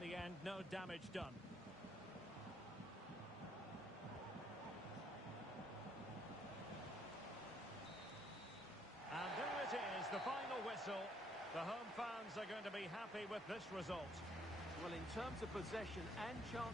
the end, no damage done. And there it is, the final whistle. The home fans are going to be happy with this result. Well, in terms of possession and chance...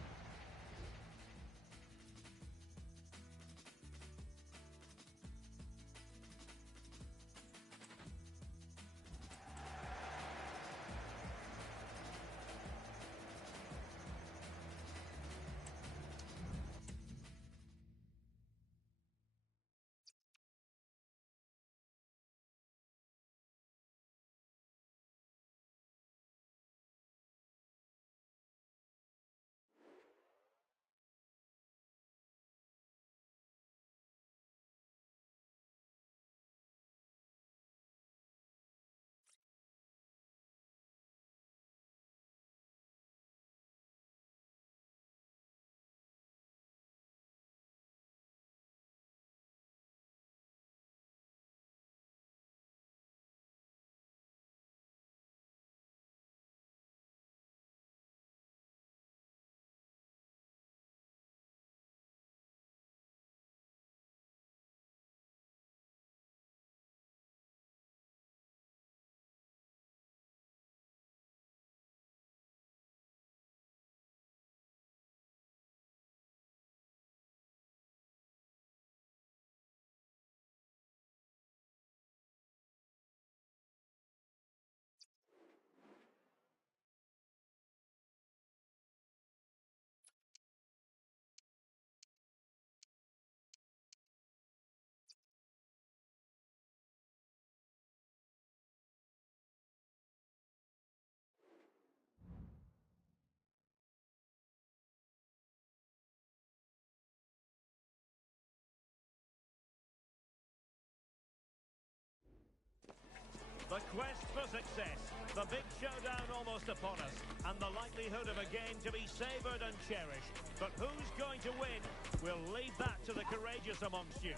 The quest for success, the big showdown almost upon us, and the likelihood of a game to be savoured and cherished. But who's going to win? We'll leave that to the courageous amongst you.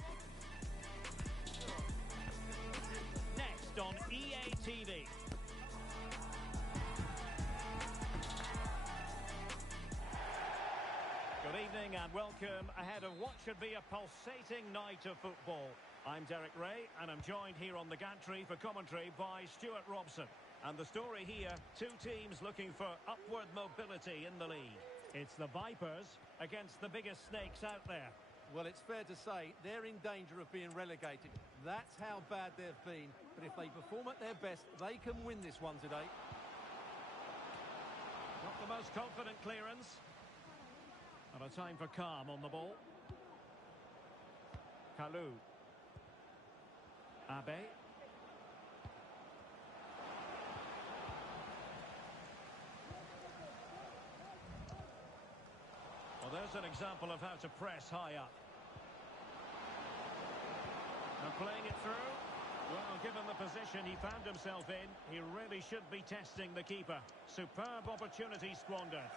Next on EA TV. Good evening and welcome ahead of what should be a pulsating night of football. I'm Derek Ray, and I'm joined here on the gantry for commentary by Stuart Robson. And the story here, two teams looking for upward mobility in the league. It's the Vipers against the biggest snakes out there. Well, it's fair to say they're in danger of being relegated. That's how bad they've been. But if they perform at their best, they can win this one today. Not the most confident clearance. And a time for calm on the ball. Kalou. Abe. Well, there's an example of how to press high up. And playing it through. Well, given the position he found himself in, he really should be testing the keeper. Superb opportunity squandered.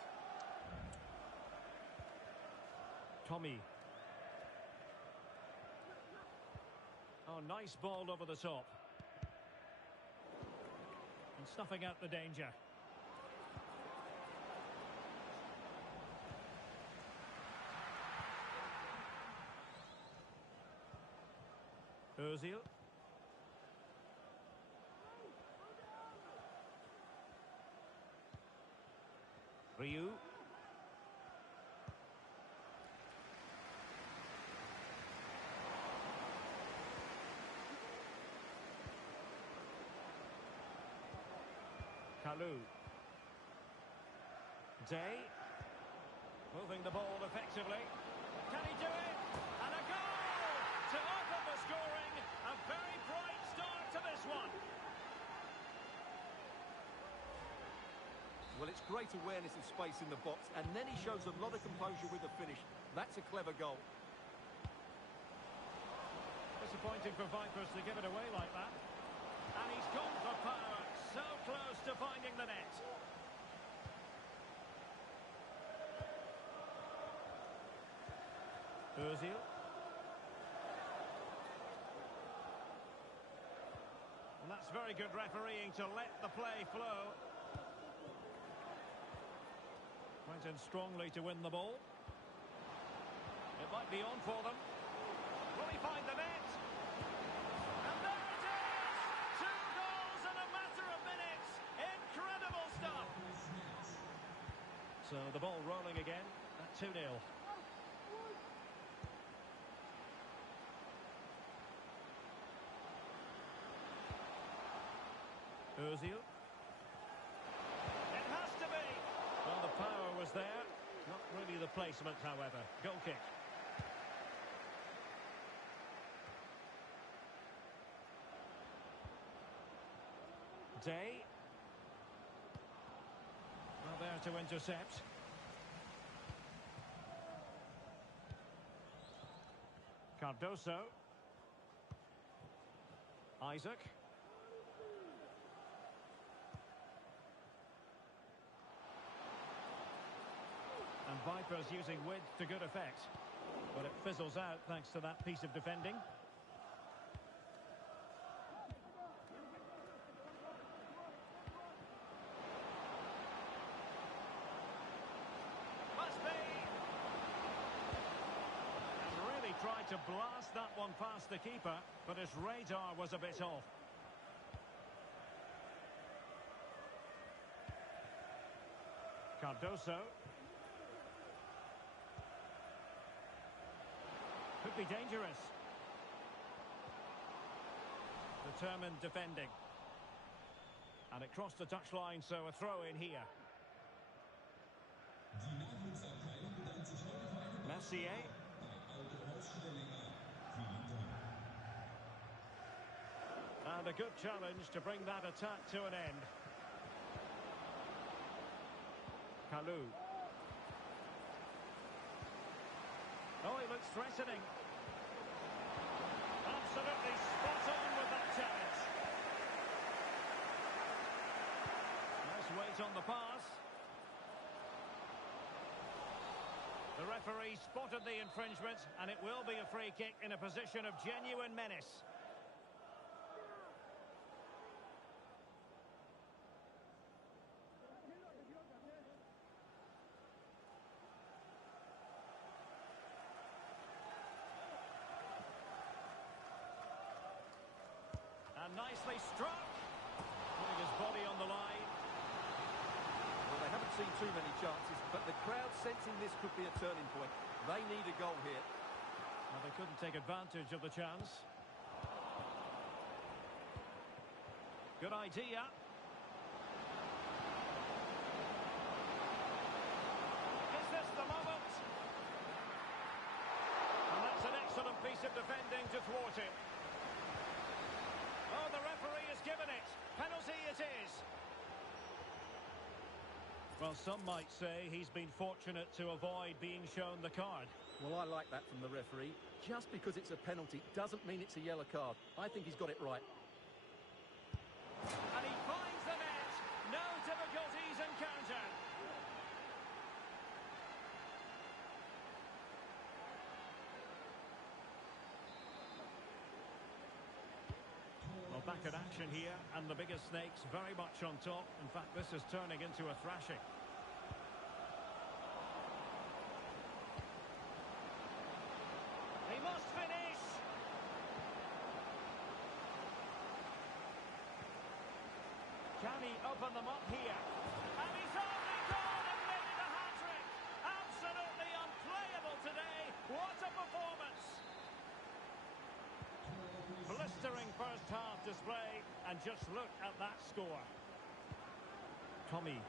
Tommy. Oh, nice ball over the top. And snuffing out the danger. Ozil. Ryu. Kalou. Day. Moving the ball effectively. Can he do it? And a goal to open the scoring. A very bright start to this one. Well, it's great awareness of space in the box, and then he shows a lot of composure with the finish. That's a clever goal. Disappointing for Vipers to give it away like that. And he's gone for power. So close to finding the net. Ozil. Well, that's very good refereeing to let the play flow. went in strongly to win the ball. It might be on for them. Will he find the net? And there it is! 2 goals in a matter of minutes. Incredible stuff. So the ball rolling again at 2-0. Ozil. It has to be. Well, the power was there. Not really the placement, however. Goal kick. Day. Well, there to intercept. Cardoso. Isaac. And Vipers using width to good effect. But it fizzles out thanks to that piece of defending. Must be! And really tried to blast that one past the keeper, but his radar was a bit off. Cardoso. Could be dangerous. Determined defending. And it crossed the touchline, so a throw in here. Mercier. And a good challenge to bring that attack to an end. Kalou. Oh, he looks threatening. Absolutely spot on with that challenge. Nice weight on the pass. The referee spotted the infringement, and it will be a free kick in a position of genuine menace. And nicely struck, putting his body on the line. Well, they haven't seen too many chances, but the crowd sensing this could be a turning point. They need a goal here. Well, they couldn't take advantage of the chance. Good idea. Is this the moment? And that's an excellent piece of defending to thwart it. Oh, the referee has given it. Penalty it is. Well, some might say he's been fortunate to avoid being shown the card. Well, I like that from the referee. Just because it's a penalty doesn't mean it's a yellow card. I think he's got it right. And he finds the net. No difficulties encountered. Well, back in action here, and the biggest snakes very much on top. In fact, this is turning into a thrashing. He must finish! Can he open them up here? And he's only gone and made it a hat-trick! Absolutely unplayable today! What a performance! Blistering first half display, and just look at that score. Tommy.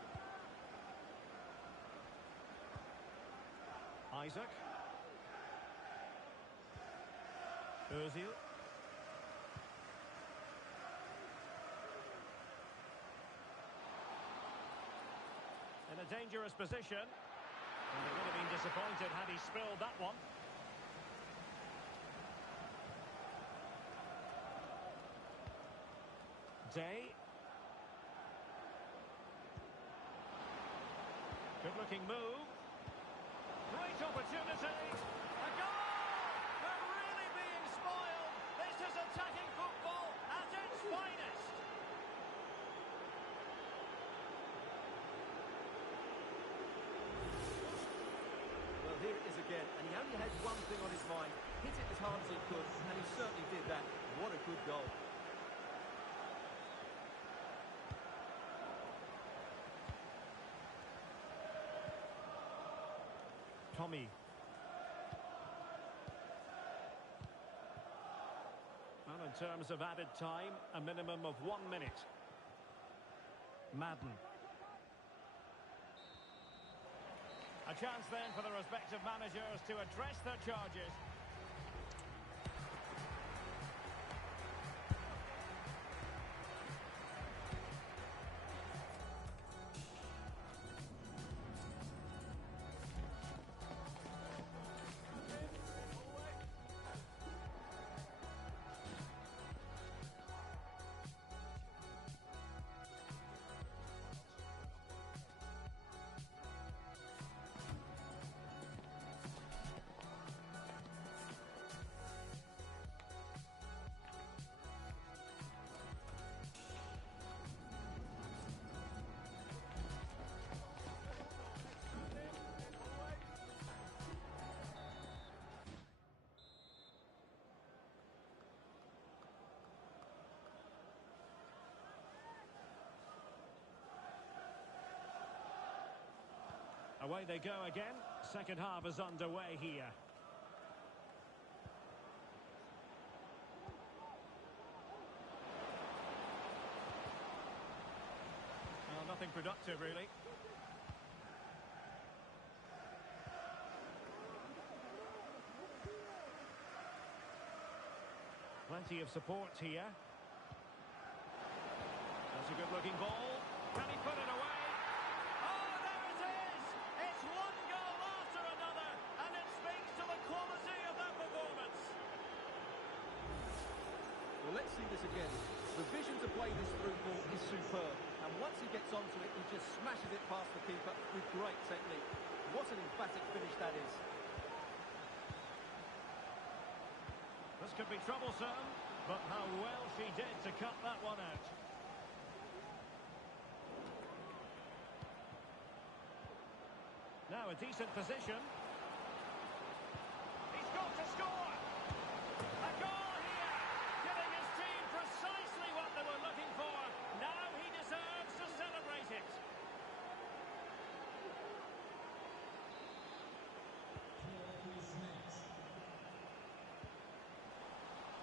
Isaac. Ozil. In a dangerous position. And they would have been disappointed had he spilled that one. Day. Good looking move. Great opportunity. A goal! They're really being spoiled. This is attacking football at its finest. again, and he only had one thing on his mind. Hit it as hard as he could, and he certainly did that. What a good goal. Tommy. Well, in terms of added time, a minimum of 1 minute. Madden. A chance then for the respective managers to address their charges. Away they go again. Second half is underway here. Well, nothing productive, really. Plenty of support here. That's a good-looking ball. Can he put it away? Well, let's see this again. The vision to play this through ball is superb. And once he gets onto it, he just smashes it past the keeper with great technique. What an emphatic finish that is. This could be troublesome, but how well she did to cut that one out. Now a decent position. He's got to score! A goal here! Giving his team precisely what they were looking for. Now he deserves to celebrate it.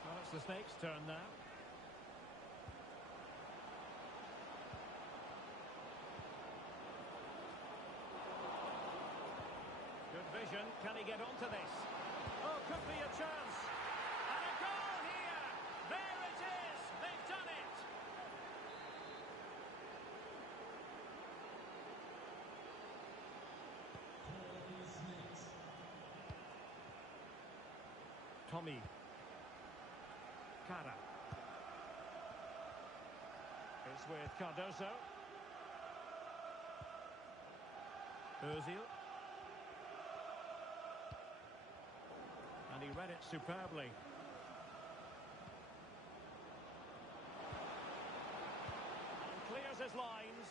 Well, it's the Snakes' turn now. Good vision. Can he get onto this? Oh, could be a chance. And a goal here. There it is. They've done it. Tommy. Cara. It's with Cardoso. Ozil. And he read it superbly. And clears his lines.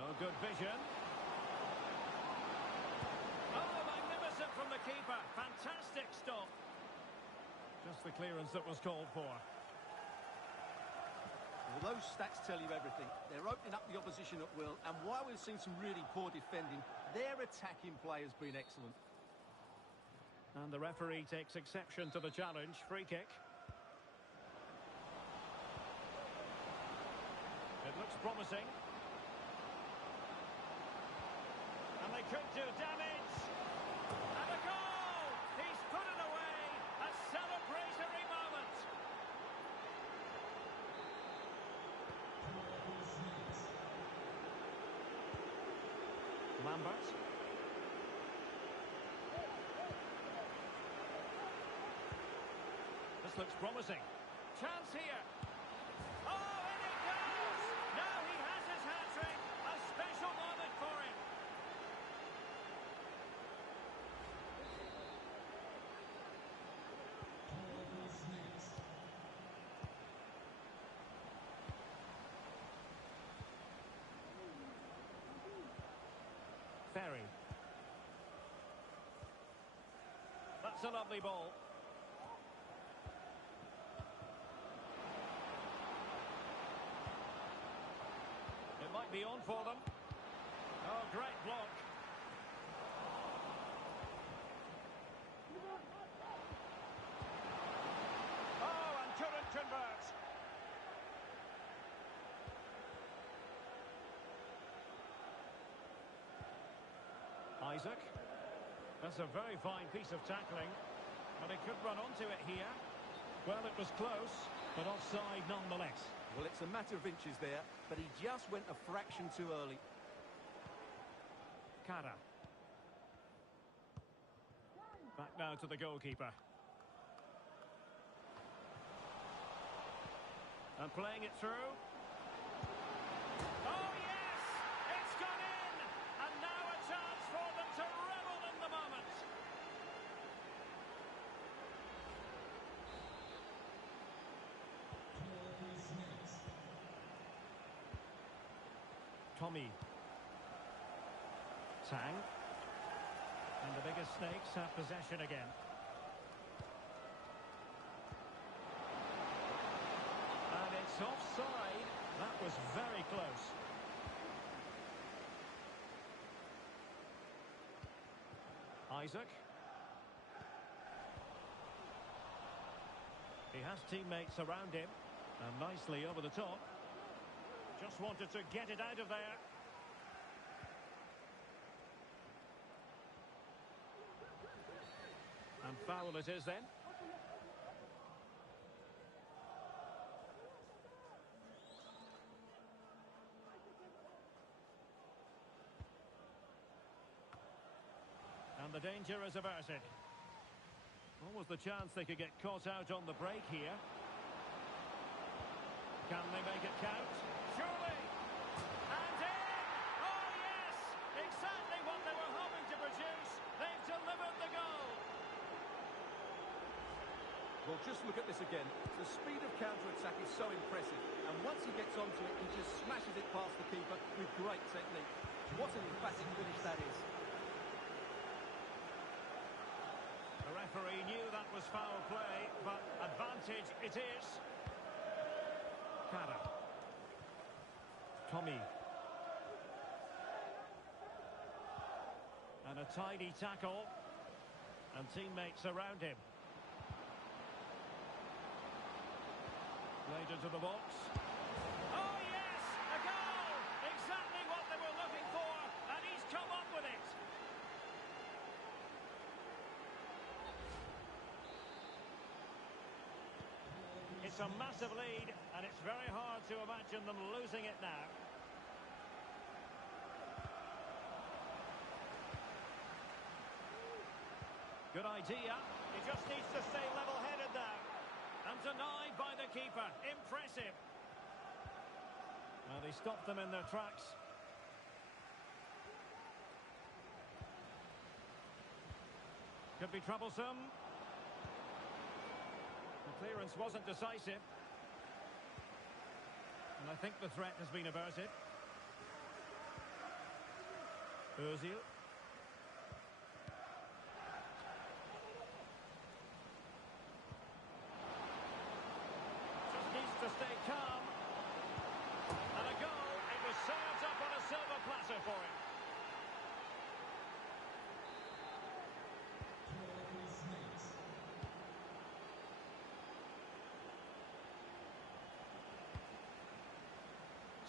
Oh, good vision. Oh, magnificent from the keeper. Fantastic stop. Just the clearance that was called for. Well, those stats tell you everything. They're opening up the opposition at will, and while we've seen some really poor defending, their attacking play has been excellent. And the referee takes exception to the challenge. Free kick. It looks promising. And they could do damage. And a goal! He's put it away. A celebratory moment. Lambert. This looks promising. Chance here. Oh, and it goes! Now he has his hat-trick. A special moment for him. That's a lovely ball. It might be on for them. Oh, great block. Oh, and couldn't convert. Isaac. That's a very fine piece of tackling. But he could run onto it here. Well, it was close, but offside nonetheless. Well, it's a matter of inches there, but he just went a fraction too early. Cara. Back now to the goalkeeper. And playing it through. Oh, yes! It's gone in! And now a chance for them to revel in the moment. Tommy. Tang. And the biggest snakes have possession again. And it's offside. That was very close. Isaac. He has teammates around him. And nicely over the top. Just wanted to get it out of there. And foul it is then. And the danger is averted. What was the chance they could get caught out on the break here? Can they make it count? Surely! And in! Oh, yes! Exactly what they were hoping to produce. They've delivered the goal. Well, just look at this again. The speed of counter-attack is so impressive. And once he gets onto it, he just smashes it past the keeper with great technique. What an emphatic finish that is. The referee knew that was foul play, but advantage it is. Cara. Tommy. And a tidy tackle. And teammates around him. Played into the box. Oh, yes! A goal! Exactly what they were looking for, and he's come up with it. It's a massive lead, and it's very hard to imagine them losing it now. Good idea. He just needs to stay level-headed now. And denied by the keeper. Impressive. Well, they stopped them in their tracks. Could be troublesome. The clearance wasn't decisive. And I think the threat has been averted. Ozil. To stay calm. And a goal. It was served up on a silver platter for him.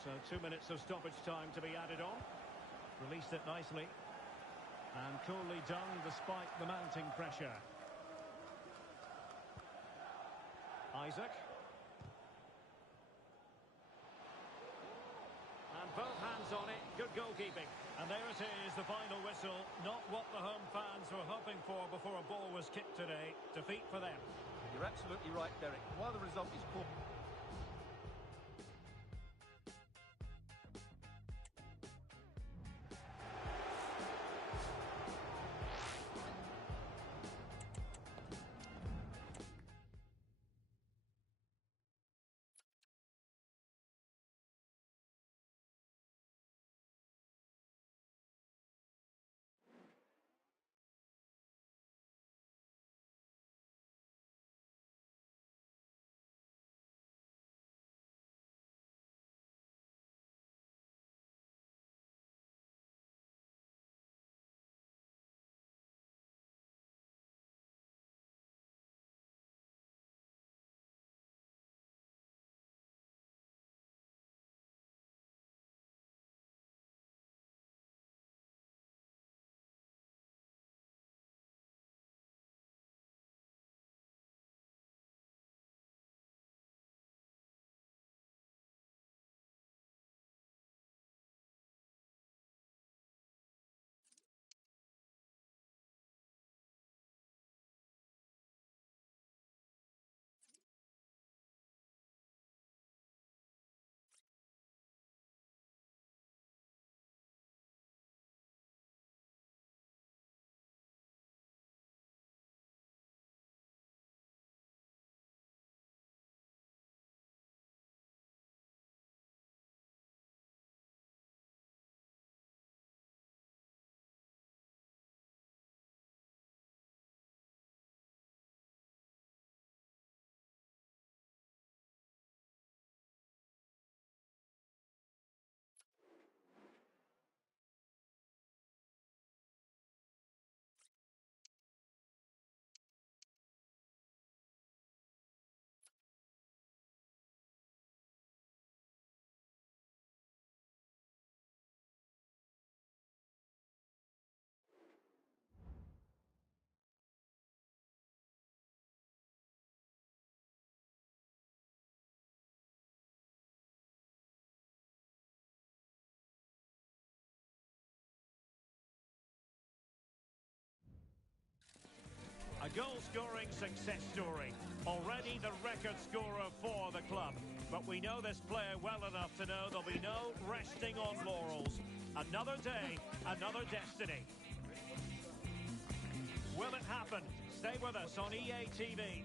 So 2 minutes of stoppage time to be added on. Released it nicely. And coolly done despite the mounting pressure. Isaac. Both hands on it, good goalkeeping. And there it is, the final whistle. Not what the home fans were hoping for before a ball was kicked today. Defeat for them. You're absolutely right, Derek. While the result is poor... goal-scoring success story. Already the record scorer for the club. But we know this player well enough to know there'll be no resting on laurels. Another day, another destiny. Will it happen? Stay with us on EA TV.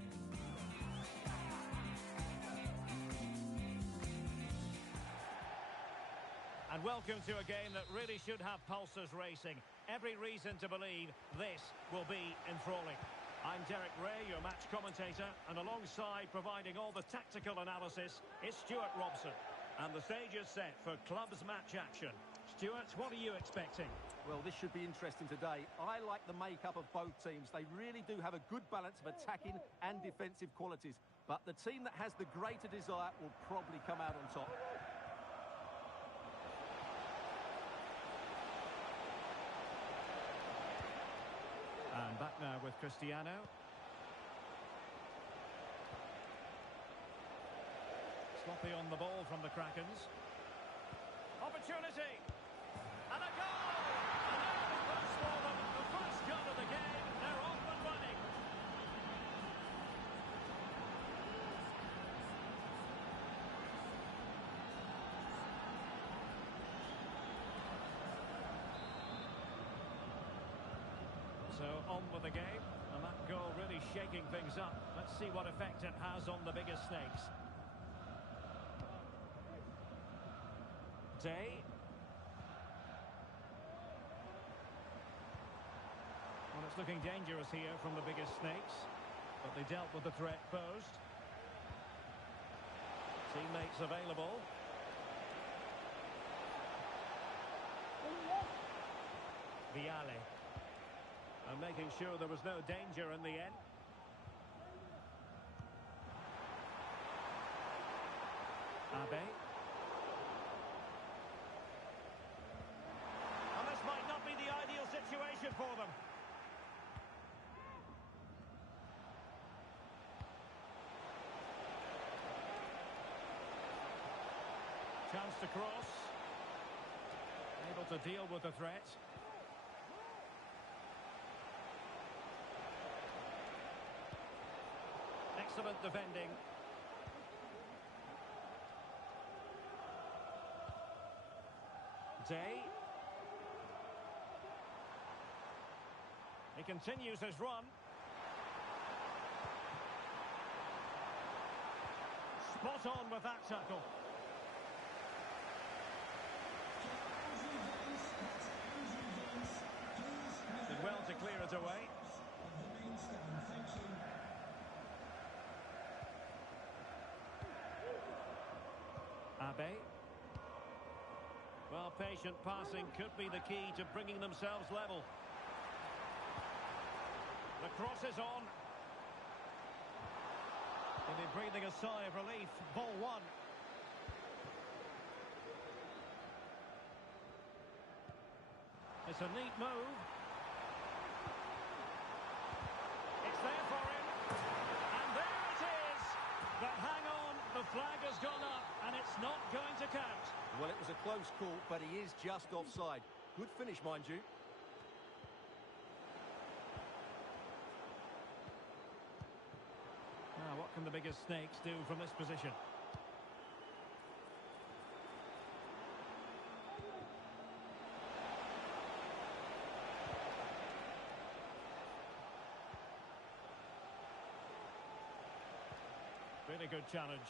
And welcome to a game that really should have pulses racing. Every reason to believe this will be enthralling. I'm Derek Ray, your match commentator, and alongside providing all the tactical analysis is Stuart Robson. And the stage is set for clubs match action. Stuart, what are you expecting? Well, this should be interesting today. I like the makeup of both teams. They really do have a good balance of attacking and defensive qualities. But the team that has the greater desire will probably come out on top. And back now with Cristiano. Sloppy on the ball from the Krakens. Opportunity! And a goal! And there it goes for them. The first goal of the game. They're off and running. So on with the game, and that goal really shaking things up. Let's see what effect it has on the biggest snakes. Day. Well, it's looking dangerous here from the biggest snakes, but they dealt with the threat posed. Teammates available. Viale. And making sure there was no danger in the end. Abe. And this might not be the ideal situation for them. Chance to cross. Able to deal with the threat. Excellent defending. Day. He continues his run. Spot on with that tackle. Did well to clear it away. Abe. Well, patient passing could be the key to bringing themselves level. The cross is on. They'll be breathing a sigh of relief. Ball one. It's a neat move. It's there for him. And there it is. But hang on, the flag has gone up and it's not going to count. Well, it was a close call, but he is just offside. Good finish, mind you. Now, what can the biggest snakes do from this position? Really good challenge.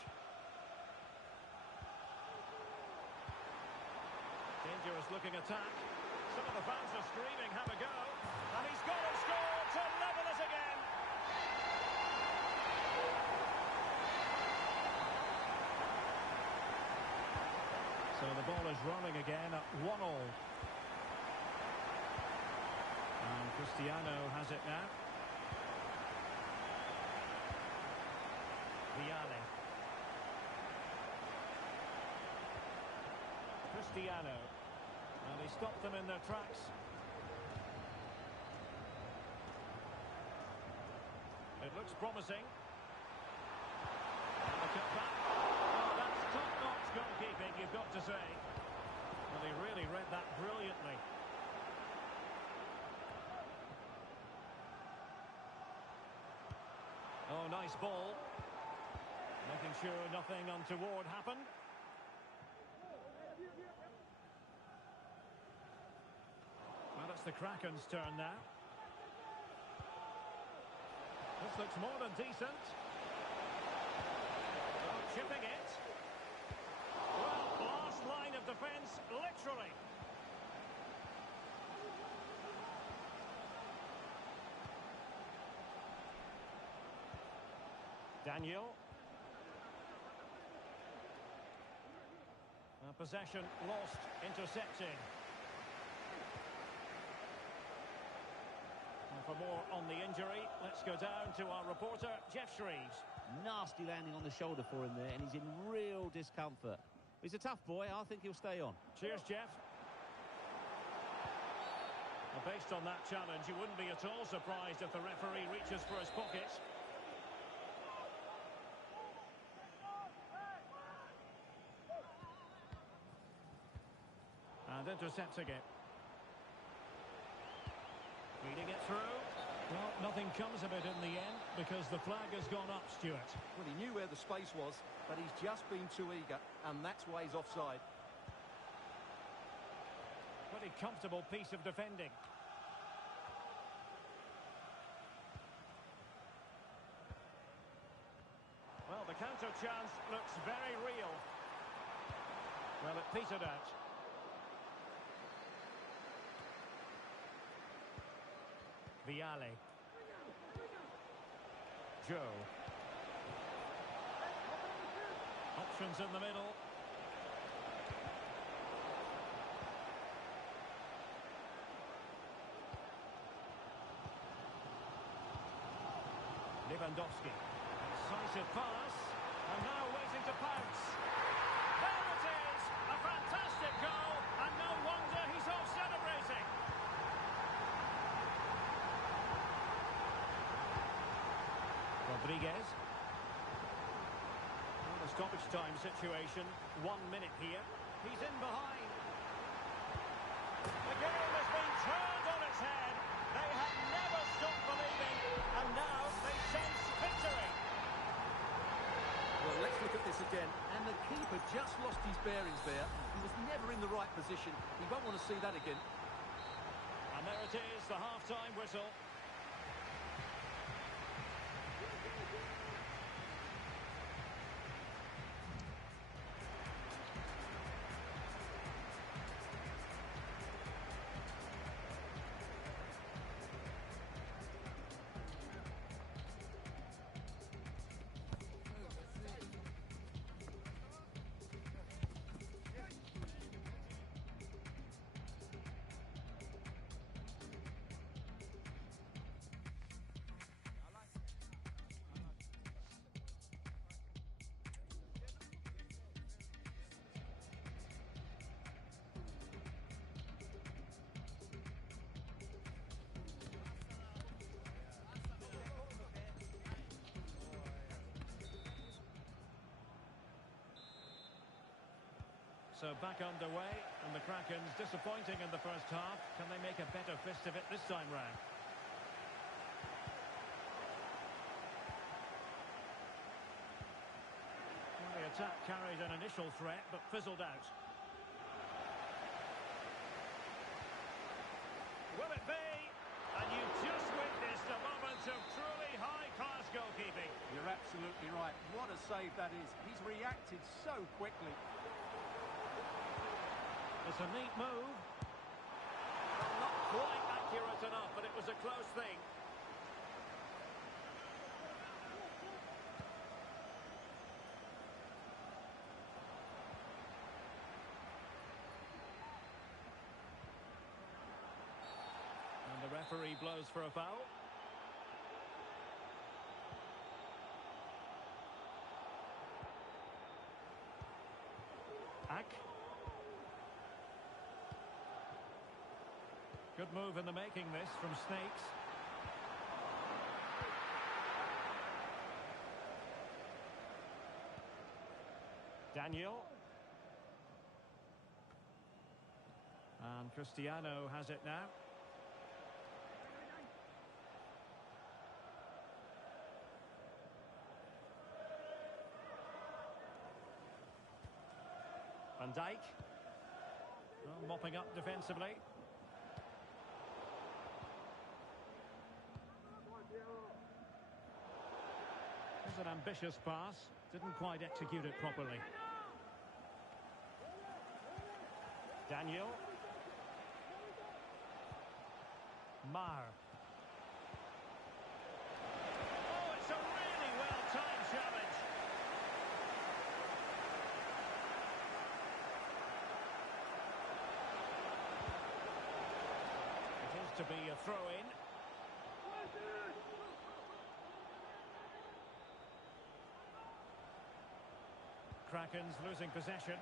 Dangerous looking attack. Some of the fans are screaming, have a go. And he's got to score to level it again. So the ball is rolling again at 1-1. And Cristiano has it now. Viale. Cristiano. Well, he stopped them in their tracks. It looks promising. And the cutback. Oh, that's top-notch goalkeeping, you've got to say. Well, he really read that brilliantly. Oh, nice ball. Making sure nothing untoward happened. Well, it's the Kraken's turn now. This looks more than decent. Oh, chipping it. Well, last line of defence, literally. Daniel. Possession lost, intercepted. And for more on the injury, let's go down to our reporter, Jeff Shreves. Nasty landing on the shoulder for him there, and he's in real discomfort. He's a tough boy. I think he'll stay on. Cheers, Jeff. Well, based on that challenge, you wouldn't be at all surprised if the referee reaches for his pocket. And intercepting it. Feeding it through. Well, nothing comes of it in the end because the flag has gone up, Stuart. Well, he knew where the space was, but he's just been too eager, and that's why he's offside. Pretty comfortable piece of defending. Well, the counter chance looks very real. Well, it petered out. Viale. Joe. Options in the middle. Lewandowski. Decisive pass. And now waiting to pounce. There it is! A fantastic goal. And no wonder he's off celebrating. Rodriguez. Well, the stoppage time situation. 1 minute here. He's in behind. The game has been turned on its head. They have never stopped believing. And now they sense victory. Well, let's look at this again. And the keeper just lost his bearings there. He was never in the right position. He won't want to see that again. And there it is, the half-time whistle. So back underway, and the Kraken's disappointing in the first half. Can they make a better fist of it this time round? Well, the attack carried an initial threat, but fizzled out. Will it be? And you've just witnessed a moment of truly high-class goalkeeping. You're absolutely right. What a save that is. He's reacted so quickly. It's a neat move. Well, not quite accurate enough, but it was a close thing. And the referee blows for a foul. Ack. Good move in the making this from Snakes. Daniel. And Cristiano has it now. Van Dijk. Well, mopping up defensively. It was an ambitious pass. Didn't quite execute it properly. Daniel. Mar. Oh, it's a really well-timed challenge. It is to be a throw-in. Kraken's losing possession.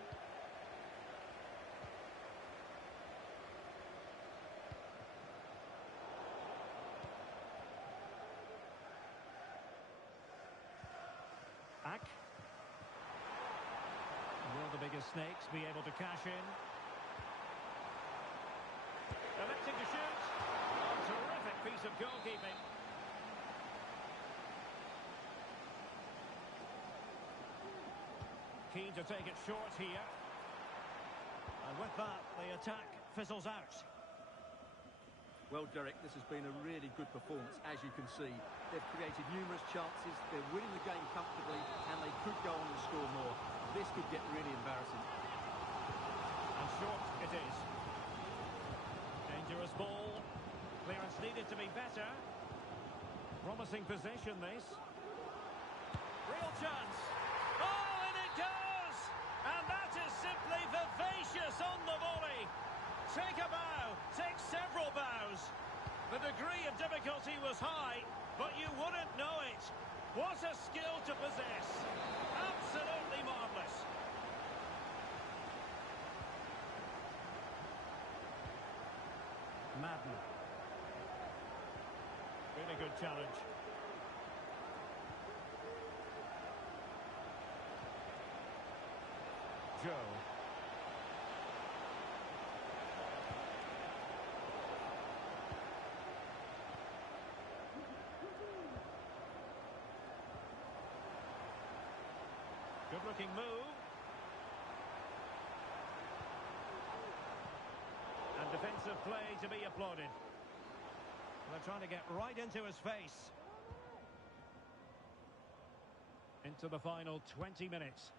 Ack. Will the biggest snakes be able to cash in? Electing to shoot. A terrific piece of goalkeeping. Keen to take it short here. And with that, the attack fizzles out. Well, Derek, this has been a really good performance, as you can see. They've created numerous chances, they're winning the game comfortably, and they could go on and score more. This could get really embarrassing. And short it is. Dangerous ball. Clearance needed to be better. Promising possession, this. Real chance. Oh, and it goes! And that is simply vivacious on the volley. Take a bow, take several bows. The degree of difficulty was high, but you wouldn't know it. What a skill to possess. Absolutely marvellous. Madden. Really good challenge. Joe. Good-looking move. And defensive play to be applauded. They're trying to get right into his face. Into the final 20 minutes.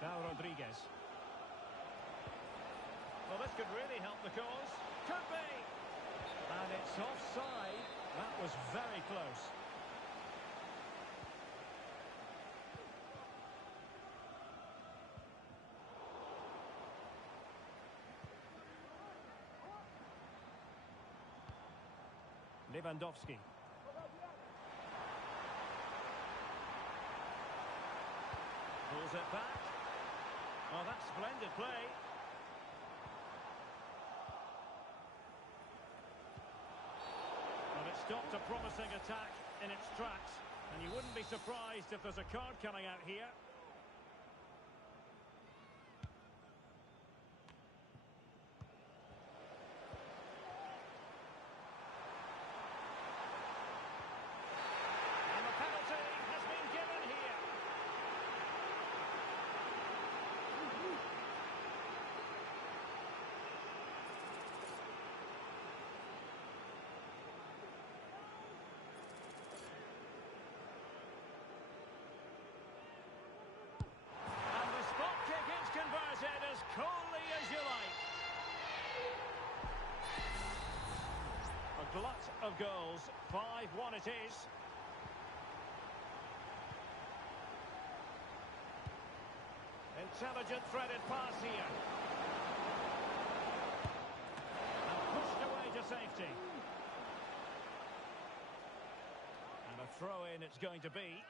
Now Rodriguez. Well, this could really help the cause. Could be. And it's offside. That was very close. Lewandowski. Pulls it back. Oh, that's splendid play. Well, it stopped a promising attack in its tracks, and you wouldn't be surprised if there's a card coming out here. And the penalty has been given here. Converted as coolly as you like. A glut of goals. 5-1 it is. Intelligent threaded pass here. And pushed away to safety. And a throw-in it's going to be.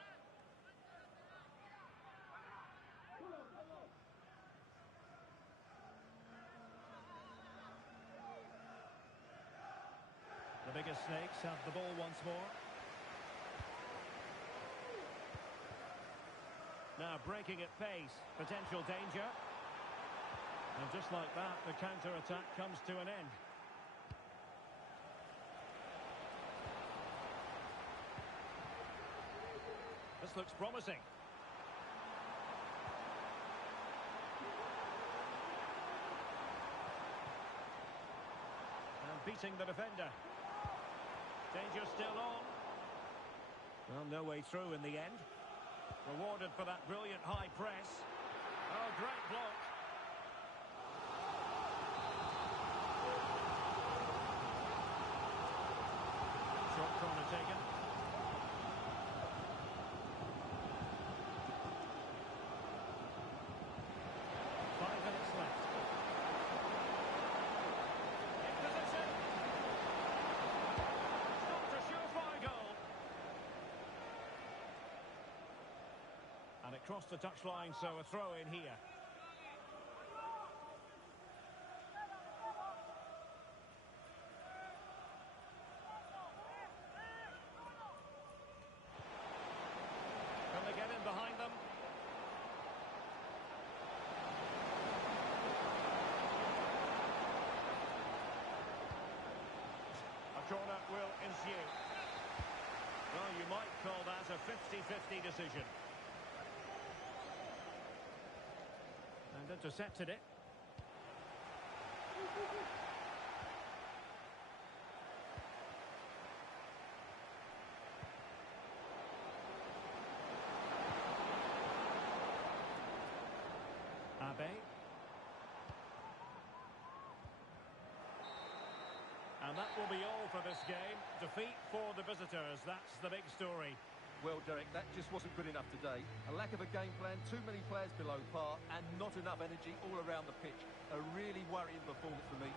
The biggest snakes have the ball once more. Now breaking at pace, potential danger. And just like that, the counter-attack comes to an end. this looks promising. And beating the defender. Danger still on. Well, no way through in the end. Rewarded for that brilliant high press. Oh, great block. Short corner taken. Five minutes left. In position. Not a surefire goal. And it crossed the touchline, so a throw in here. Can they get in behind them? A corner will ensue. Well, you might call that a 50-50 decision. And intercepted it. Abe. And that will be all for this game. Defeat for the visitors. That's the big story. Well, Derek, that just wasn't good enough today. A lack of a game plan, too many players below par, and not enough energy all around the pitch. A really worrying performance for me.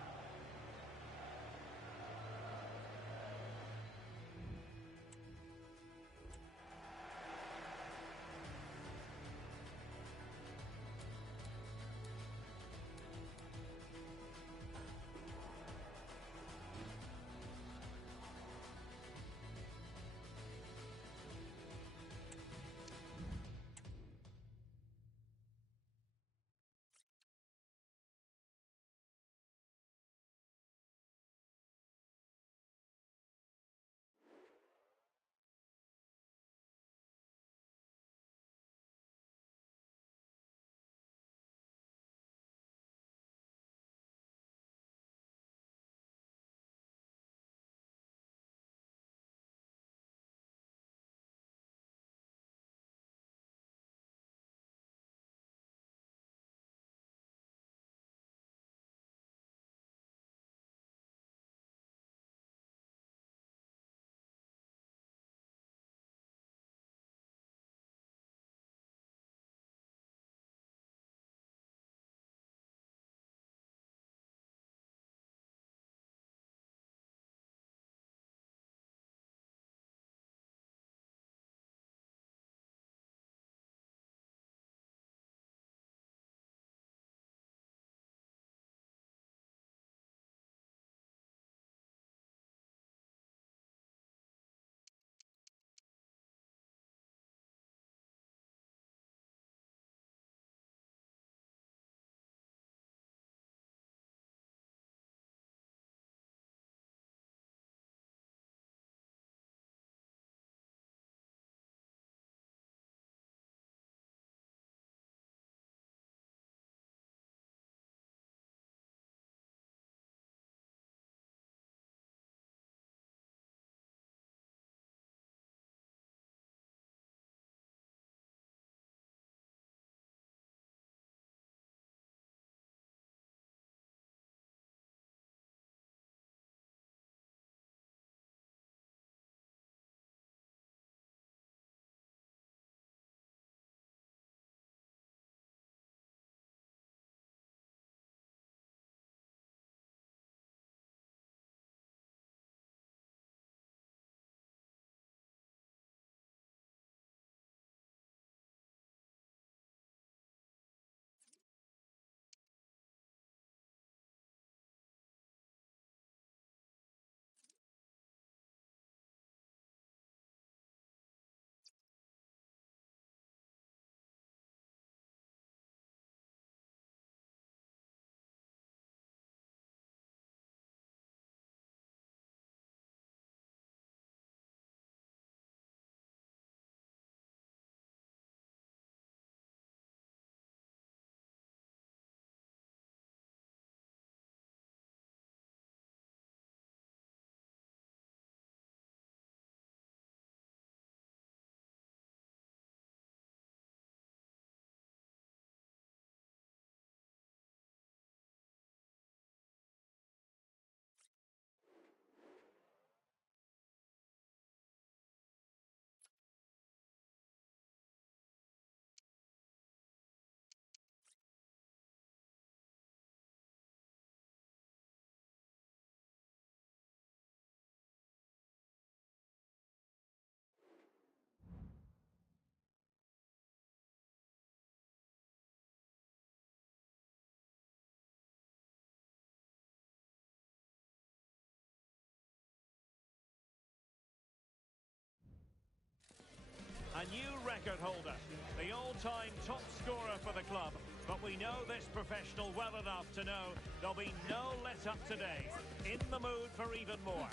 all-time top scorer for the club. But we know this professional well enough to know there'll be no let-up today. In the mood for even more.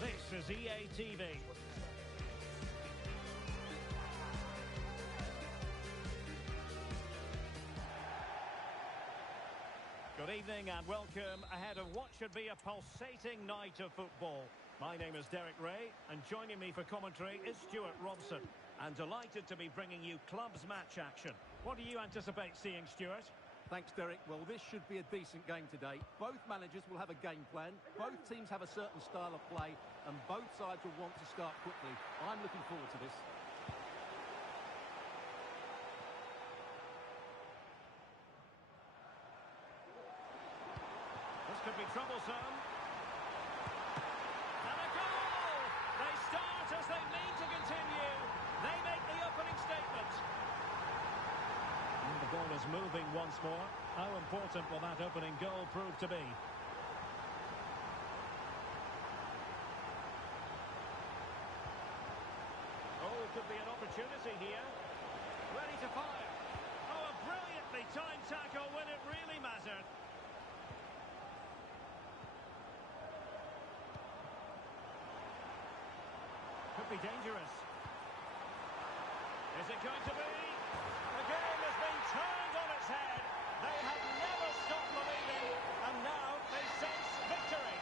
This is EA TV. Good evening and welcome ahead of what should be a pulsating night of football. My name is Derek Ray and joining me for commentary is Stuart Robson. And delighted to be bringing you clubs match action. What do you anticipate seeing, Stuart? Thanks, Derek. Well, this should be a decent game today. Both managers will have a game plan. Both teams have a certain style of play and both sides will want to start quickly. I'm looking forward to this. This could be troublesome. And a goal! They start as they mean to continue. They make the opening statement. And the ball is moving once more. How important will that opening goal prove to be? Oh, could be an opportunity here. Ready to fire. Oh, a brilliantly timed tackle when it really mattered. Could be dangerous. Is it going to be? The game has been turned on its head. They have never stopped believing, and now they sense victory.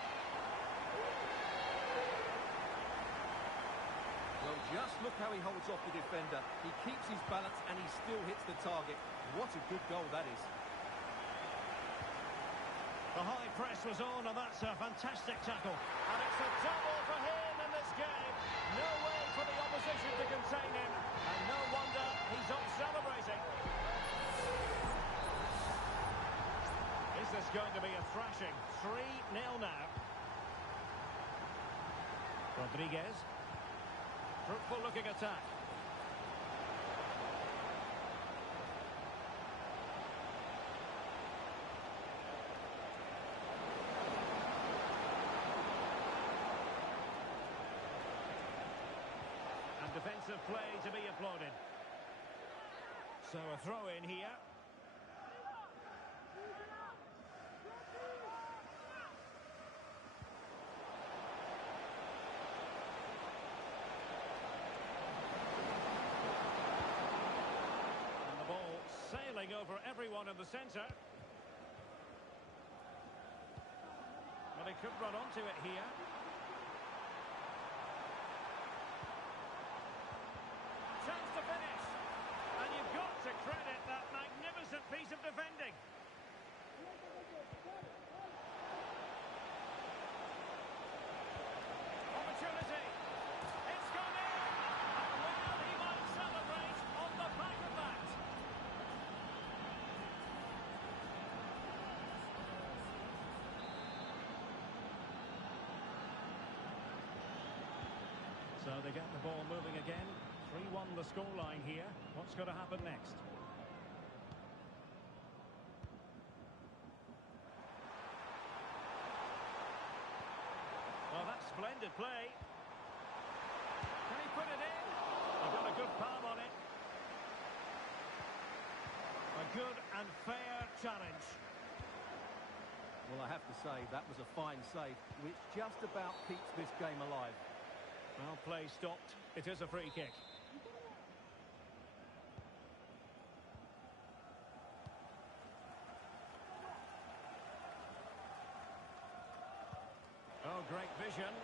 Well, just look how he holds off the defender. He keeps his balance and he still hits the target. What a good goal that is. The high press was on, and that's a fantastic tackle. And it's a double for him in this game. No way for the opposition to contain him. And no wonder he's off celebrating. Is this going to be a thrashing? 3-0 now. Rodriguez. Fruitful looking attack. Defensive play to be applauded. So a throw in here. And the ball sailing over everyone in the centre. But he could run onto it here. Chance to finish. And you've got to credit that magnificent piece of defending. Opportunity. It's gone in. And well, he might celebrate on the back of that. So they get the ball moving again. 3-1 the scoreline here. What's going to happen next? Well, that's splendid play. Can he put it in? He got a good palm on it. A good and fair challenge. Well, I have to say, that was a fine save, which just about keeps this game alive. Well, play stopped. It is a free kick. Oh, great vision.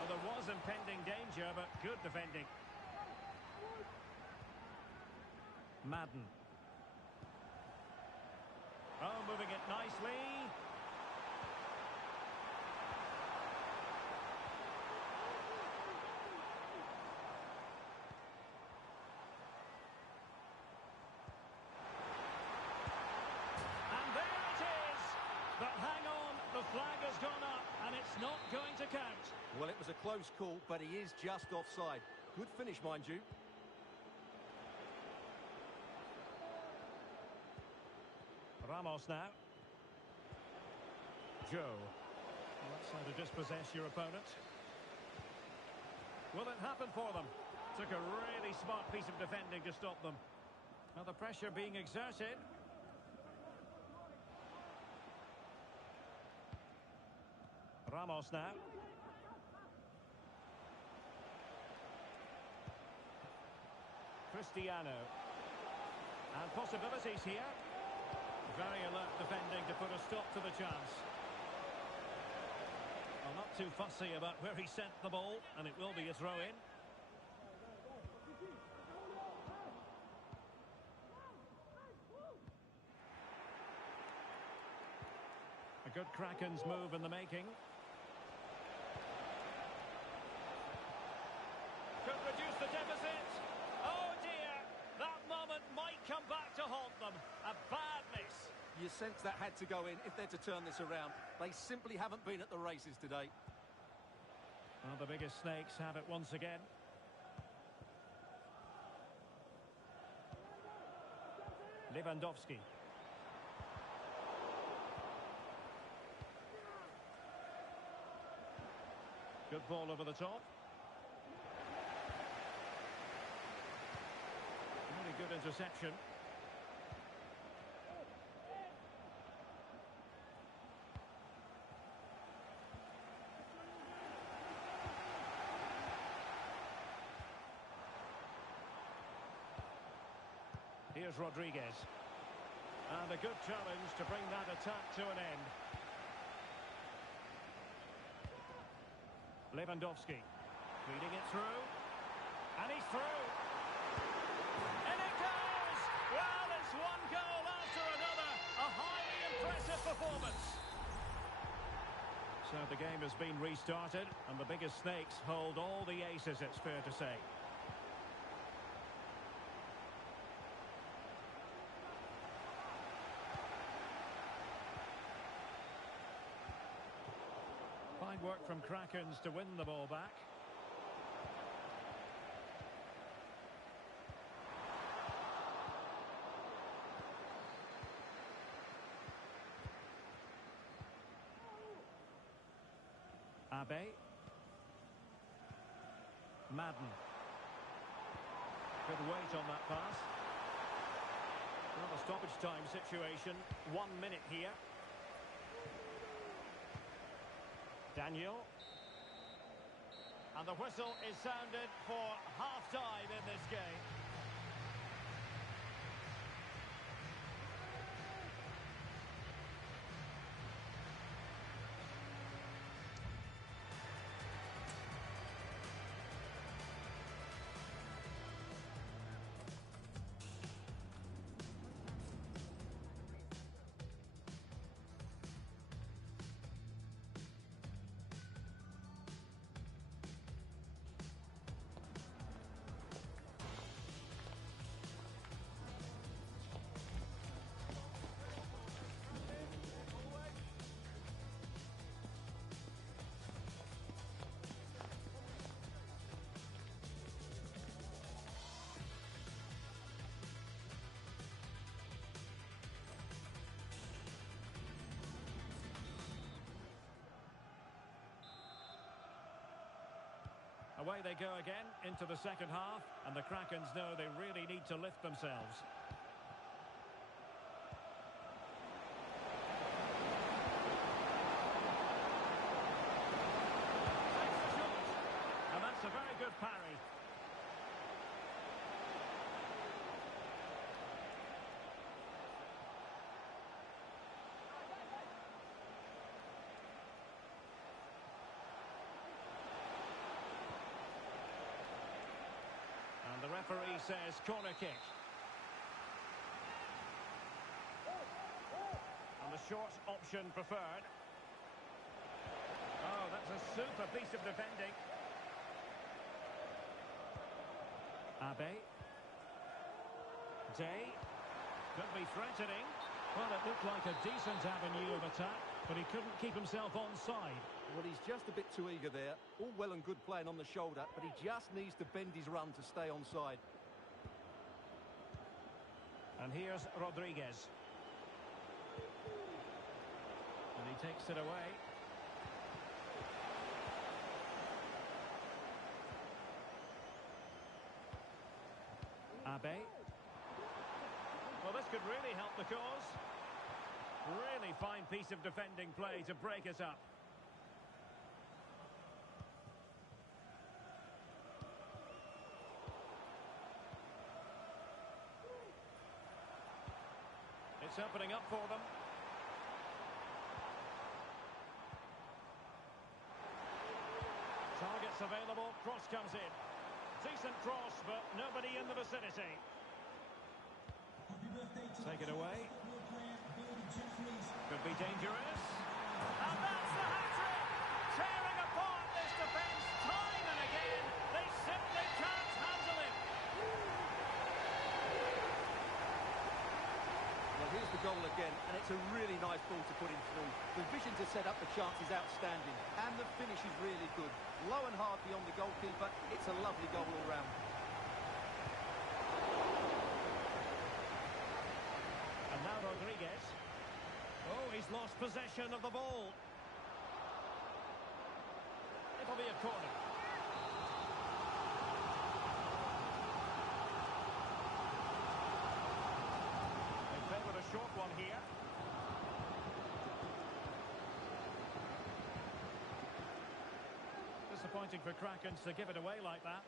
Well, there was impending danger, but good defending. Madden. Oh, moving it nicely. But hang on, the flag has gone up, and it's not going to count. Well, it was a close call, but he is just offside. Good finish, mind you. Ramos now. Joe. Well, that's how to dispossess your opponent. Will it happen for them? Took a really smart piece of defending to stop them. Now the pressure being exerted. Ramos now. Cristiano. And possibilities here. Very alert defending to put a stop to the chance. Well, not too fussy about where he sent the ball, and it will be a throw-in. A good Kraken's move in the making. Could reduce the deficit. Oh dear, that moment might come back to haunt them. A bad miss. You sense that had to go in if they're to turn this around. They simply haven't been at the races today. Well, the biggest snakes have it once again. Lewandowski. Good ball over the top. Really good interception. Here's Rodriguez. And a good challenge to bring that attack to an end. Lewandowski. Feeding it through. And he's through. And it goes! Well, it's one goal after another. A highly impressive performance. So the game has been restarted, and the biggest snakes hold all the aces, it's fair to say. Fine work from Krakens to win the ball back. Abe. Madden. Good weight on that pass. Well, a stoppage time situation. 1 minute here. Daniel. And the whistle is sounded for half-time in this game. Away they go again into the second half, and the Krakens know they really need to lift themselves. Takes the shot, and that's a very good parry. And the referee says corner kick. And the short option preferred. Oh, that's a super piece of defending. Abe. Day. Could be threatening. Well, it looked like a decent avenue of attack, but he couldn't keep himself onside. Well, he's just a bit too eager there. All well and good playing on the shoulder, but he just needs to bend his run to stay onside. And here's Rodriguez. And he takes it away. Abe. Well, this could really help the cause. Really fine piece of defending play to break us up. It's opening up for them. Targets available, cross comes in. Decent cross, but nobody in the vicinity. Take it away. Could be dangerous. And that's the hat-trick! Tearing apart this defence time and again. They simply can't handle it. Well, here's the goal again, and it's a really nice ball to put him through. The vision to set up the chance is outstanding, and the finish is really good. Low and hard beyond the goalkeeper. It's a lovely goal all round. And now Rodriguez. Oh, he's lost possession of the ball. It'll be a corner. They favoured a short one here. Disappointing for Krakens to give it away like that.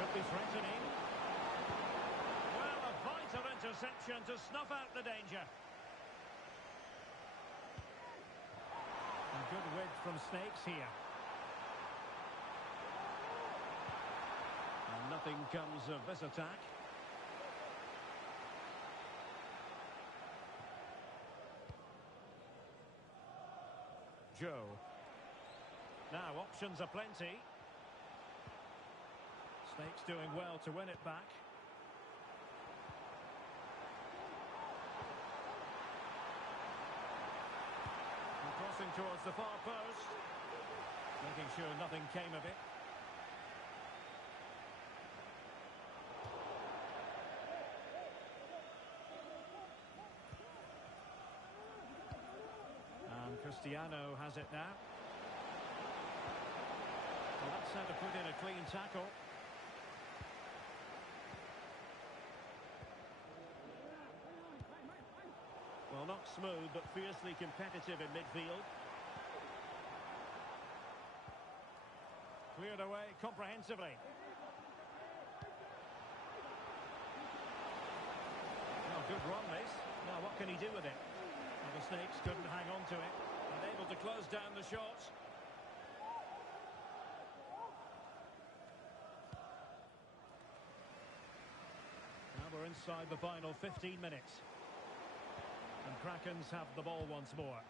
Could be threatening. Well, a vital interception to snuff out the danger. And good width from Snakes here. And nothing comes of this attack. Joe. Now options are plenty. Snakes doing well to win it back. And crossing towards the far post. Making sure nothing came of it. And Cristiano has it now. Well, that's how to put in a clean tackle. Well, not smooth, but fiercely competitive in midfield. Cleared away comprehensively. Oh, good run, this. Now, what can he do with it? Well, the Snakes couldn't hang on to it. Unable to close down the shots. Now we're inside the final 15 minutes. And Krakens have the ball once more.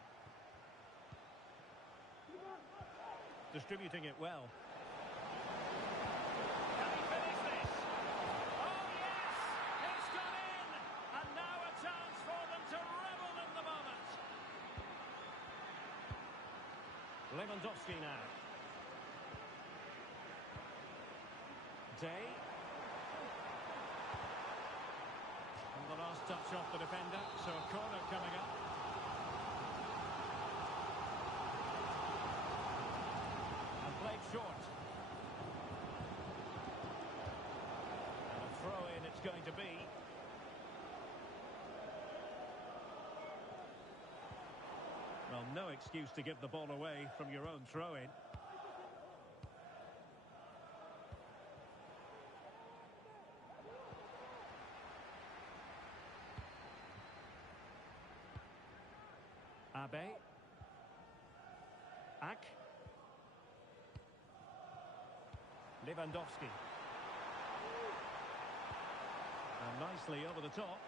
Distributing it well. Can he finish this? Oh, yes! It's gone in! And now a chance for them to revel in the moment. Lewandowski now. Day. And the last touch off the defender, so a corner coming up. And played short. And a throw-in it's going to be. Well, no excuse to give the ball away from your own throw-in. Abe. Ak. Lewandowski. And nicely over the top.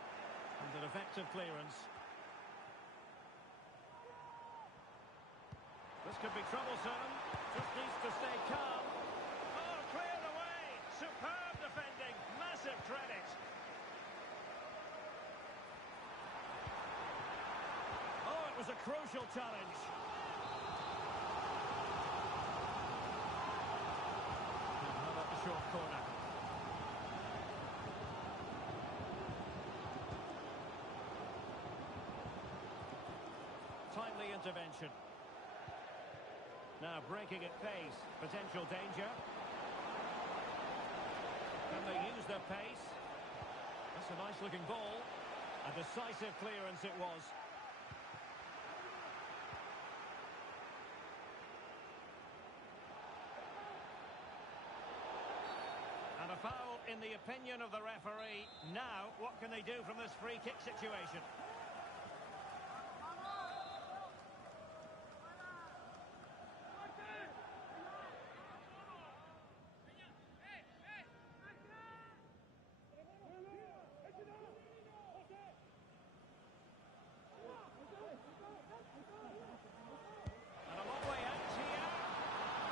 And an effective clearance. This could be troublesome. Just needs to stay calm. Oh, cleared away. Superb defending. Massive credit. Oh, it was a crucial challenge. And how about the short corner? Time timely intervention. Now breaking at pace. Potential danger. Can they use their pace? That's a nice-looking ball. A decisive clearance it was. And a foul in the opinion of the referee. Now, what can they do from this free kick situation? And a long way out here.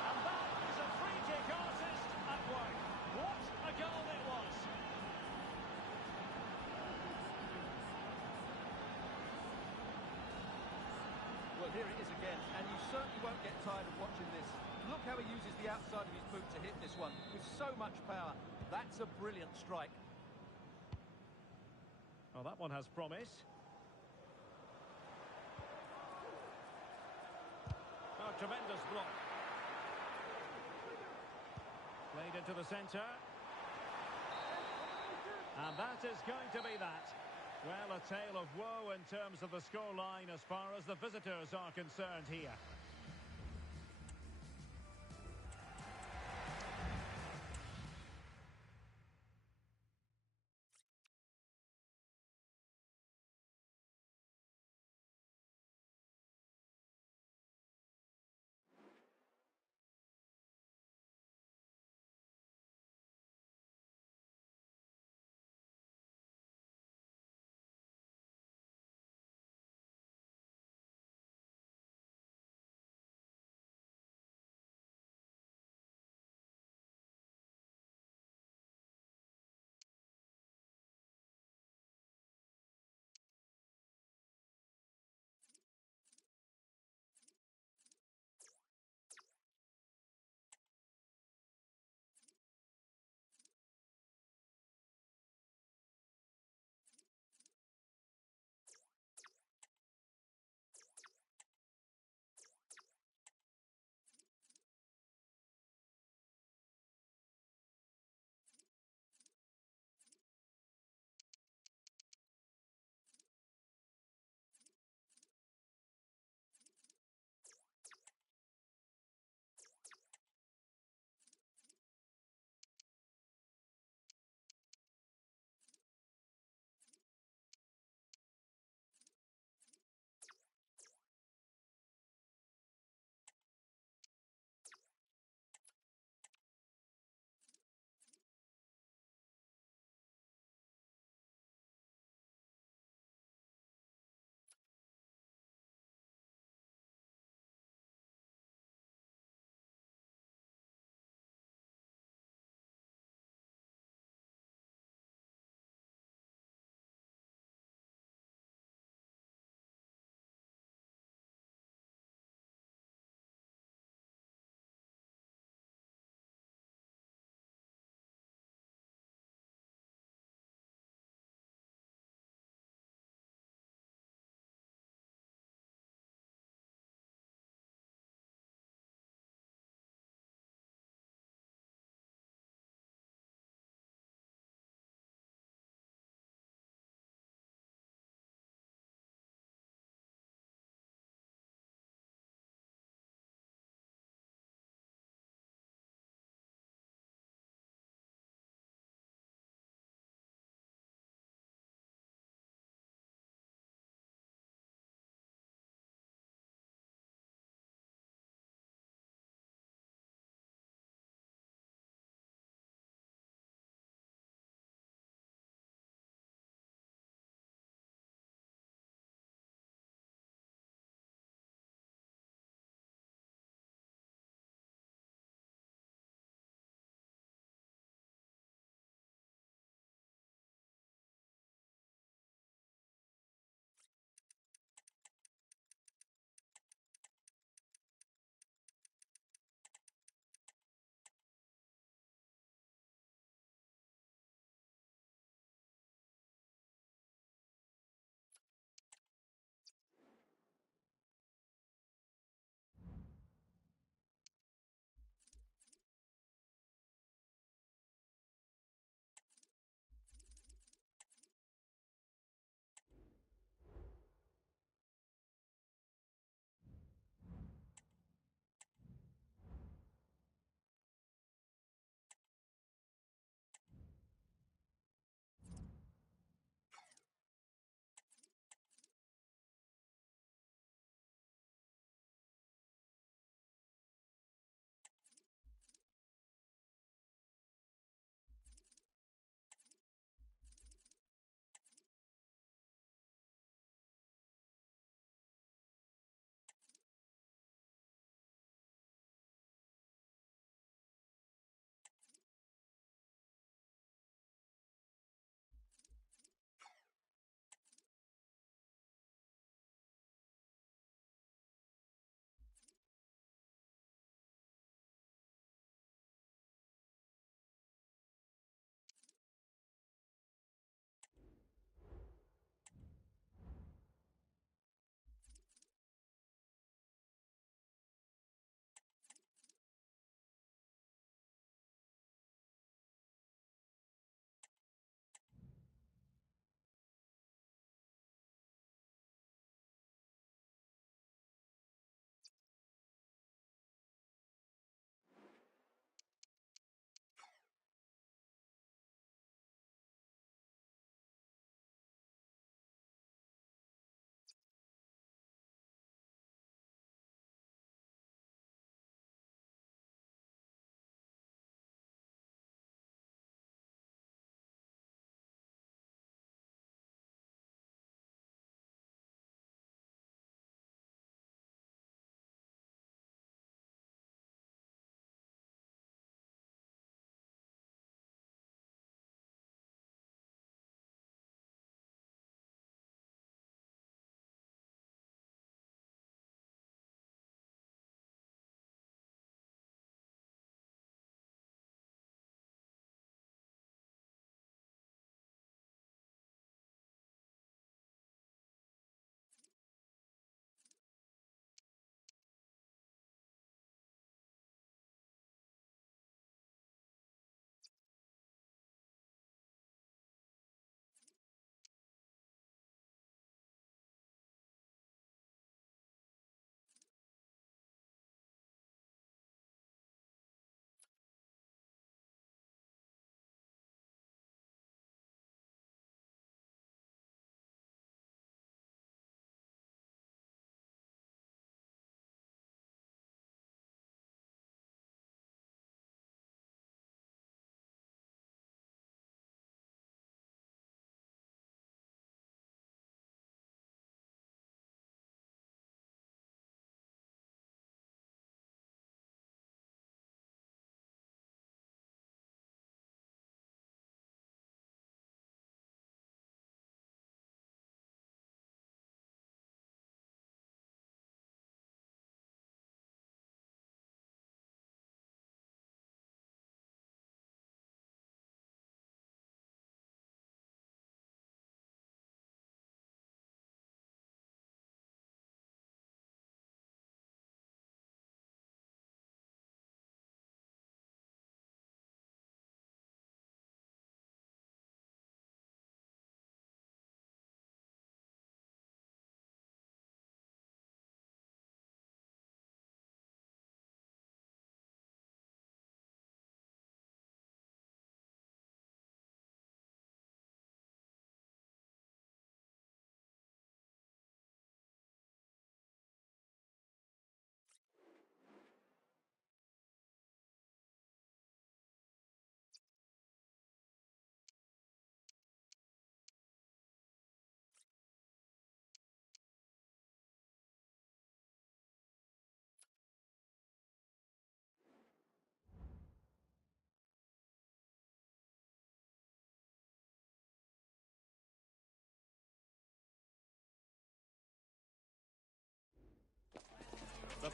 And that is a free kick artist at work. What a goal it was. Well, here it is again, and you certainly won't get tired of watching this. Look how he uses the outside of his boot to hit this one with so much power. That's a brilliant strike. Oh, that one has promise. Oh, tremendous block. Played into the centre. And that is going to be that. Well, a tale of woe in terms of the scoreline as far as the visitors are concerned here.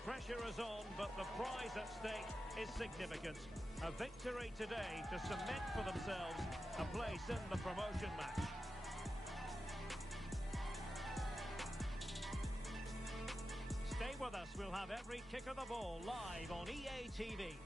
pressure is on, but the prize at stake is significant. A victory today to cement for themselves a place in the promotion match. Stay with us, we'll have every kick of the ball live on EA TV.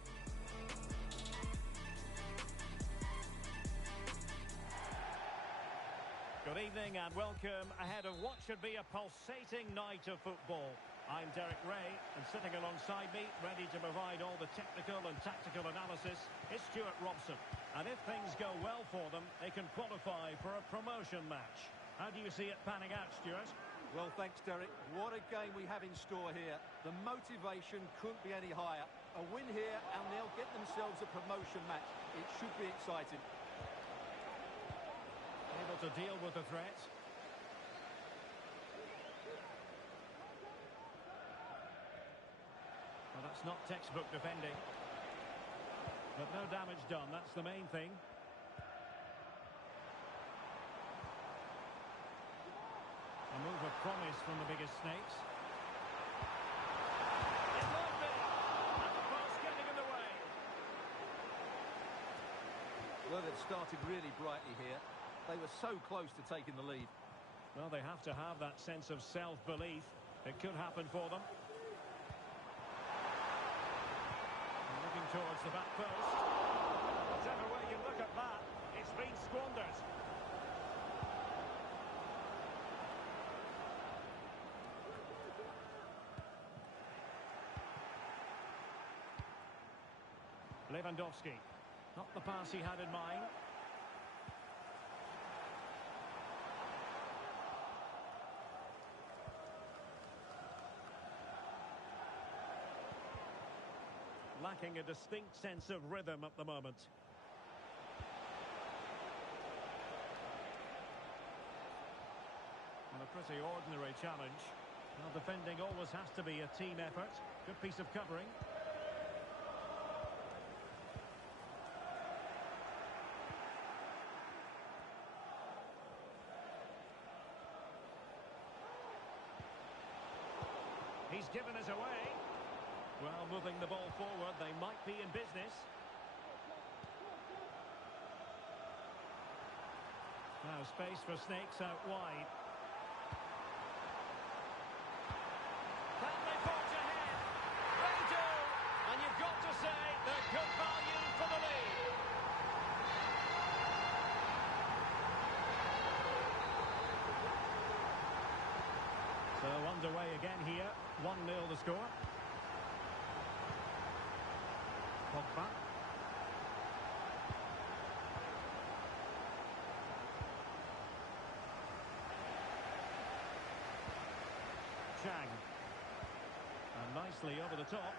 Good evening and welcome ahead of what should be a pulsating night of football. I'm Derek Ray, and sitting alongside me, ready to provide all the technical and tactical analysis, is Stuart Robson. And if things go well for them, they can qualify for a promotion match. How do you see it panning out, Stuart? Well, thanks, Derek. What a game we have in store here. The motivation couldn't be any higher. A win here, and they'll get themselves a promotion match. It should be exciting. Able to deal with the threat. Well, that's not textbook defending. But no damage done, that's the main thing. A move of promise from the biggest snakes. It might be. And the pass getting in the way. Well, they've started really brightly here. They were so close to taking the lead. Well, they have to have that sense of self-belief. It could happen for them. And looking towards the back post. Whichever way you look at that, it's been squandered. Lewandowski. Not the pass he had in mind. Lacking a distinct sense of rhythm at the moment. And a pretty ordinary challenge. Now, defending always has to be a team effort. Good piece of covering. He's given us away. Well, moving the ball forward, they might be in business. Now space for snakes out wide. Can they forge ahead? They do! And you've got to say they're good value for the lead. So underway again here. 1-0 the score. Pogba. Chang. And nicely over the top.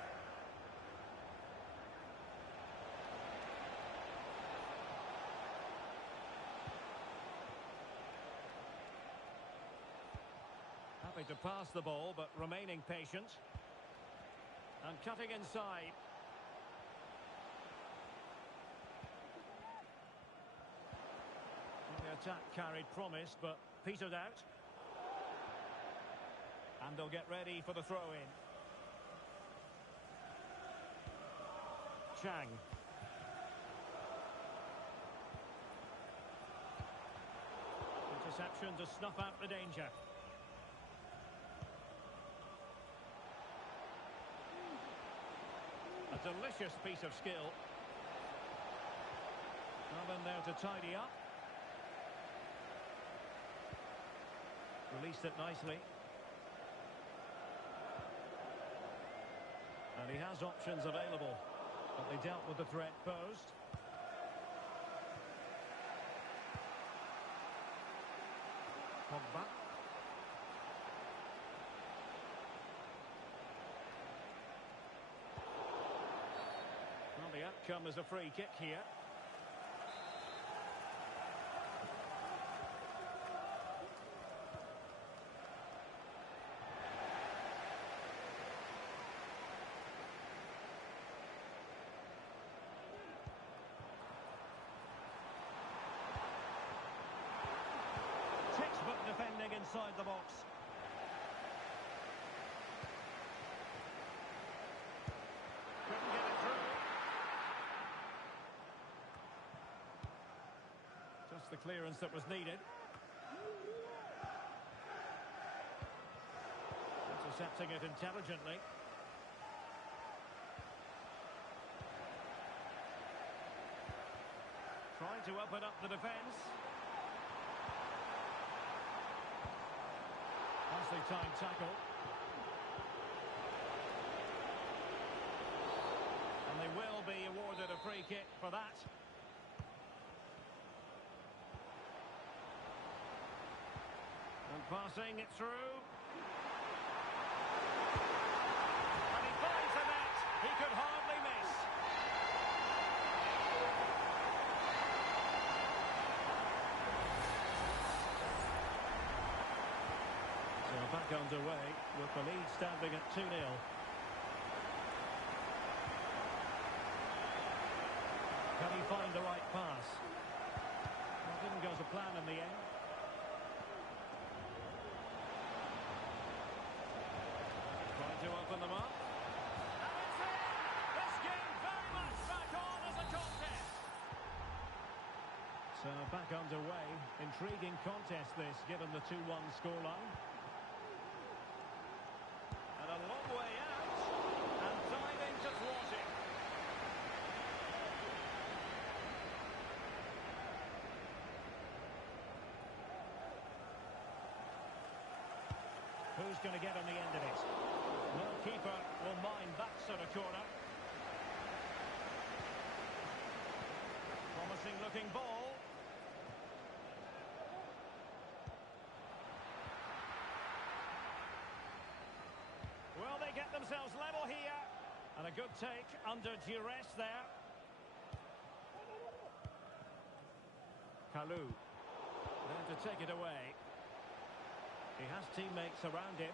Happy to pass the ball, but remaining patient. And cutting inside. The attack carried promise, but petered out. And they'll get ready for the throw-in. Chang. Interception to snuff out the danger. A delicious piece of skill. Well in there to tidy up. Released it nicely. And he has options available. But they dealt with the threat posed. Pogba. Well, the outcome is a free kick here. Defending inside the box. the clearance that was needed. Intercepting it intelligently. Trying to open up the defence. Nicely timed tackle. And they will be awarded a free kick for that. And passing it through. And he finds the net. He could hardly miss. So back underway with the lead standing at 2-0. Can he find the right pass? Well, didn't go to plan in the end. Trying to open them up. And it's in! This game very much back on as a contest. So back underway. Intriguing contest this, given the 2-1 scoreline. And a long way out. And diving to thwart it. Who's going to get on the end of it? No keeper will mind that sort of corner. Promising looking ball. Will they get themselves level here? And a good take under duress there. Kalou. There to take it away. He has teammates around him.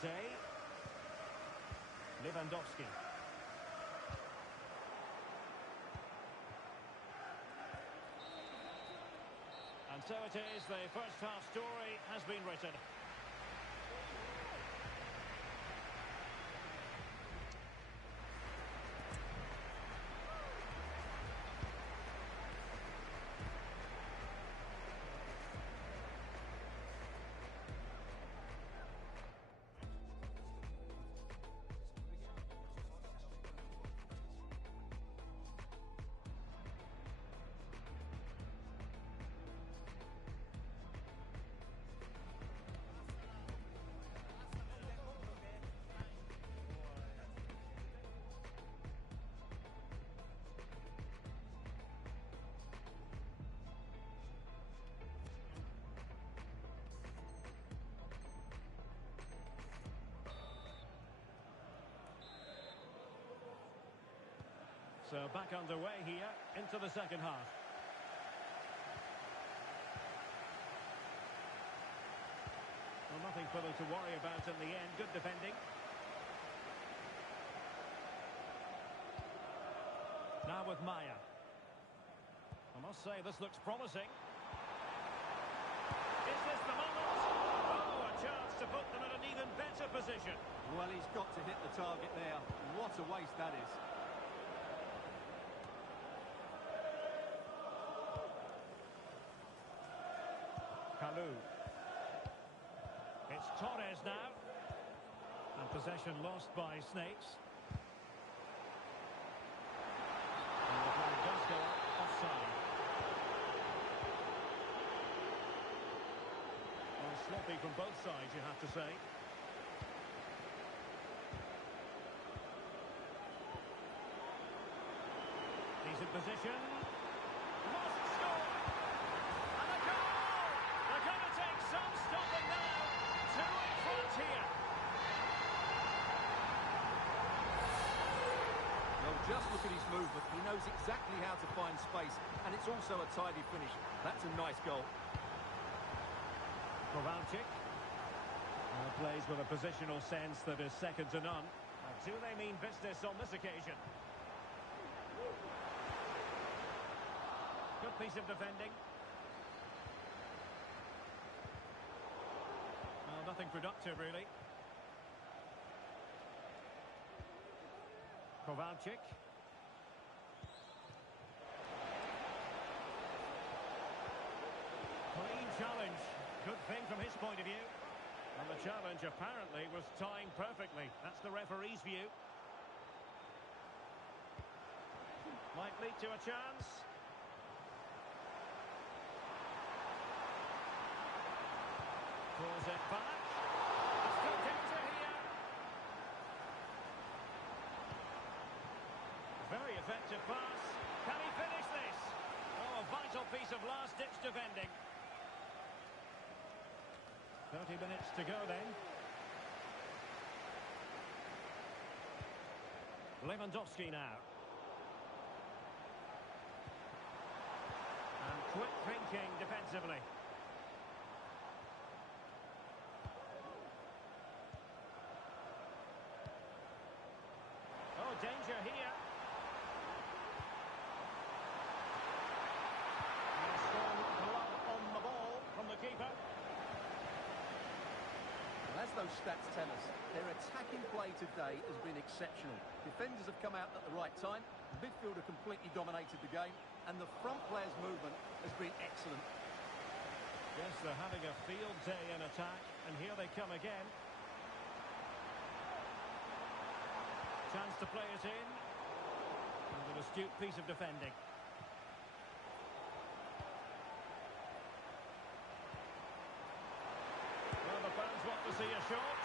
Day. Lewandowski. And so it is, the first half story has been written. So back underway here into the second half. Well, nothing for them to worry about in the end. Good defending. Now with Maya. I must say this looks promising. Is this the moment? Oh, a chance to put them in an even better position. Well, he's got to hit the target there. What a waste that is. Kalou. It's Torres now. And possession lost by Snakes. And the flag does go up offside. Well, sloppy from both sides, you have to say. He's in position. Must score! And a goal! They're going to take some stopping now. Two in front here. Well, just look at his movement. He knows exactly how to find space, and it's also a tidy finish. That's a nice goal. Kovalchik. Plays with a positional sense that is second to none. Do they mean business on this occasion? Good piece of defending. Well, nothing productive, really. Kovalchik. Clean challenge. Good thing from his point of view. And the challenge apparently was timed perfectly. That's the referee's view. Might lead to a chance. Pulls it back. There's still danger here. Very effective pass. Can he finish this? Oh, a vital piece of last-ditch defending. 30 minutes to go then. Lewandowski now. And quick thinking defensively. Oh, danger here. And a strong glove on the ball from the keeper. And as those stats tell us, their attacking play today has been exceptional. Defenders have come out at the right time, the midfielder completely dominated the game, and the front player's movement has been excellent. Yes, they're having a field day in attack, and here they come again. Chance to play it in. And an astute piece of defending. Well, the fans want to see a shot,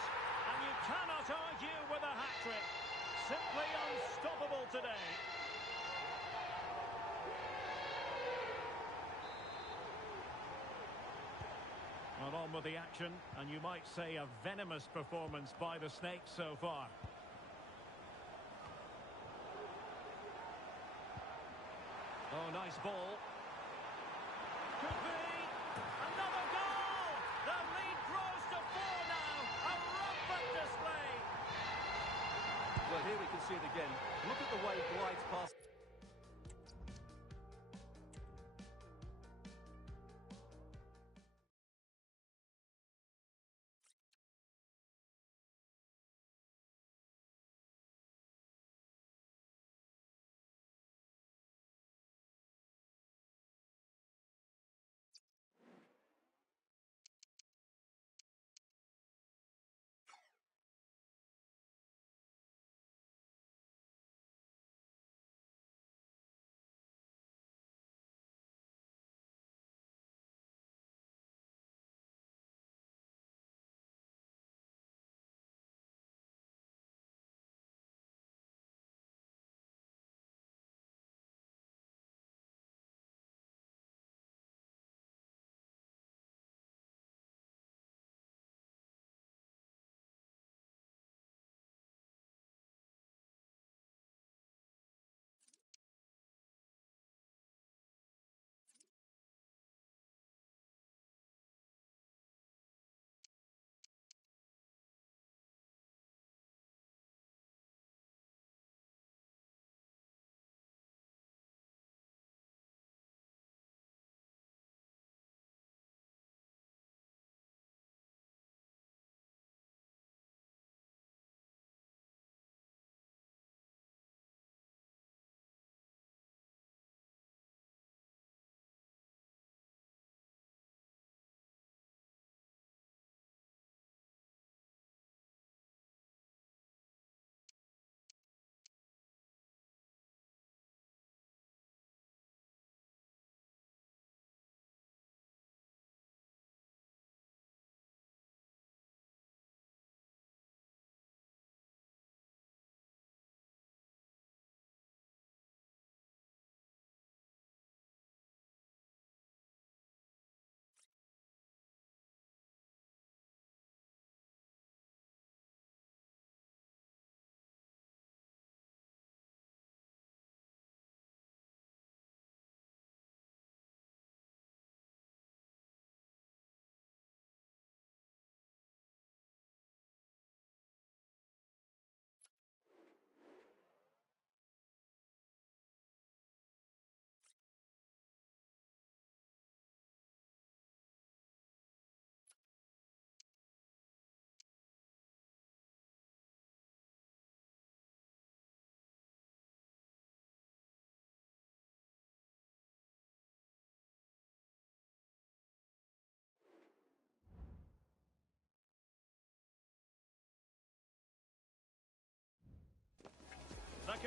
and you cannot argue with a hat-trick. Simply unstoppable today. Well, on with the action, and you might say a venomous performance by the Snakes so far. Oh, nice ball. Could be another goal! The lead grows to 4 now. A rampant display. Well, here we can see it again. Look at the way he glides past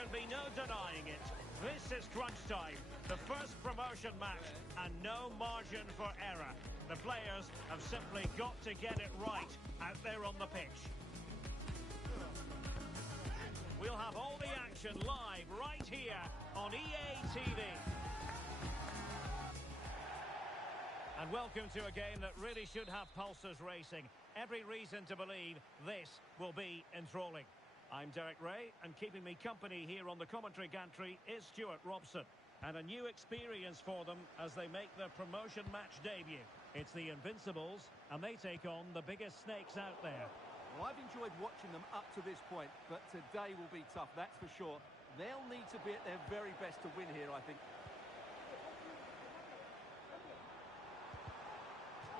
can be no denying it. This is crunch time. The first promotion match, and no margin for error. The players have simply got to get it right out there on the pitch. We'll have all the action live right here on EA TV. And welcome to a game that really should have pulses racing. Every reason to believe this will be enthralling. I'm Derek Ray, and keeping me company here on the commentary gantry is Stuart Robson. And a new experience for them as they make their promotion match debut. It's the Invincibles, and they take on the biggest snakes out there. Well, I've enjoyed watching them up to this point, but today will be tough, that's for sure. They'll need to be at their very best to win here, I think.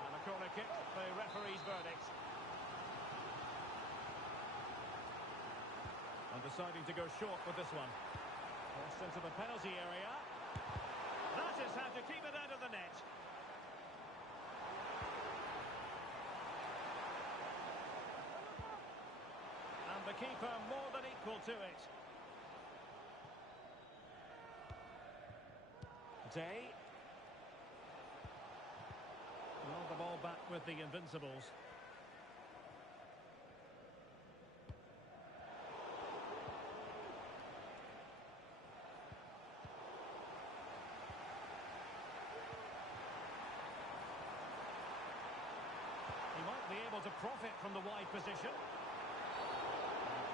And a corner kick, the referee's verdict. And deciding to go short with this one. Crossed into the penalty area. That is how to keep it out of the net. And the keeper more than equal to it. Day. Well, the ball back with the Invincibles. He might be able to profit from the wide position.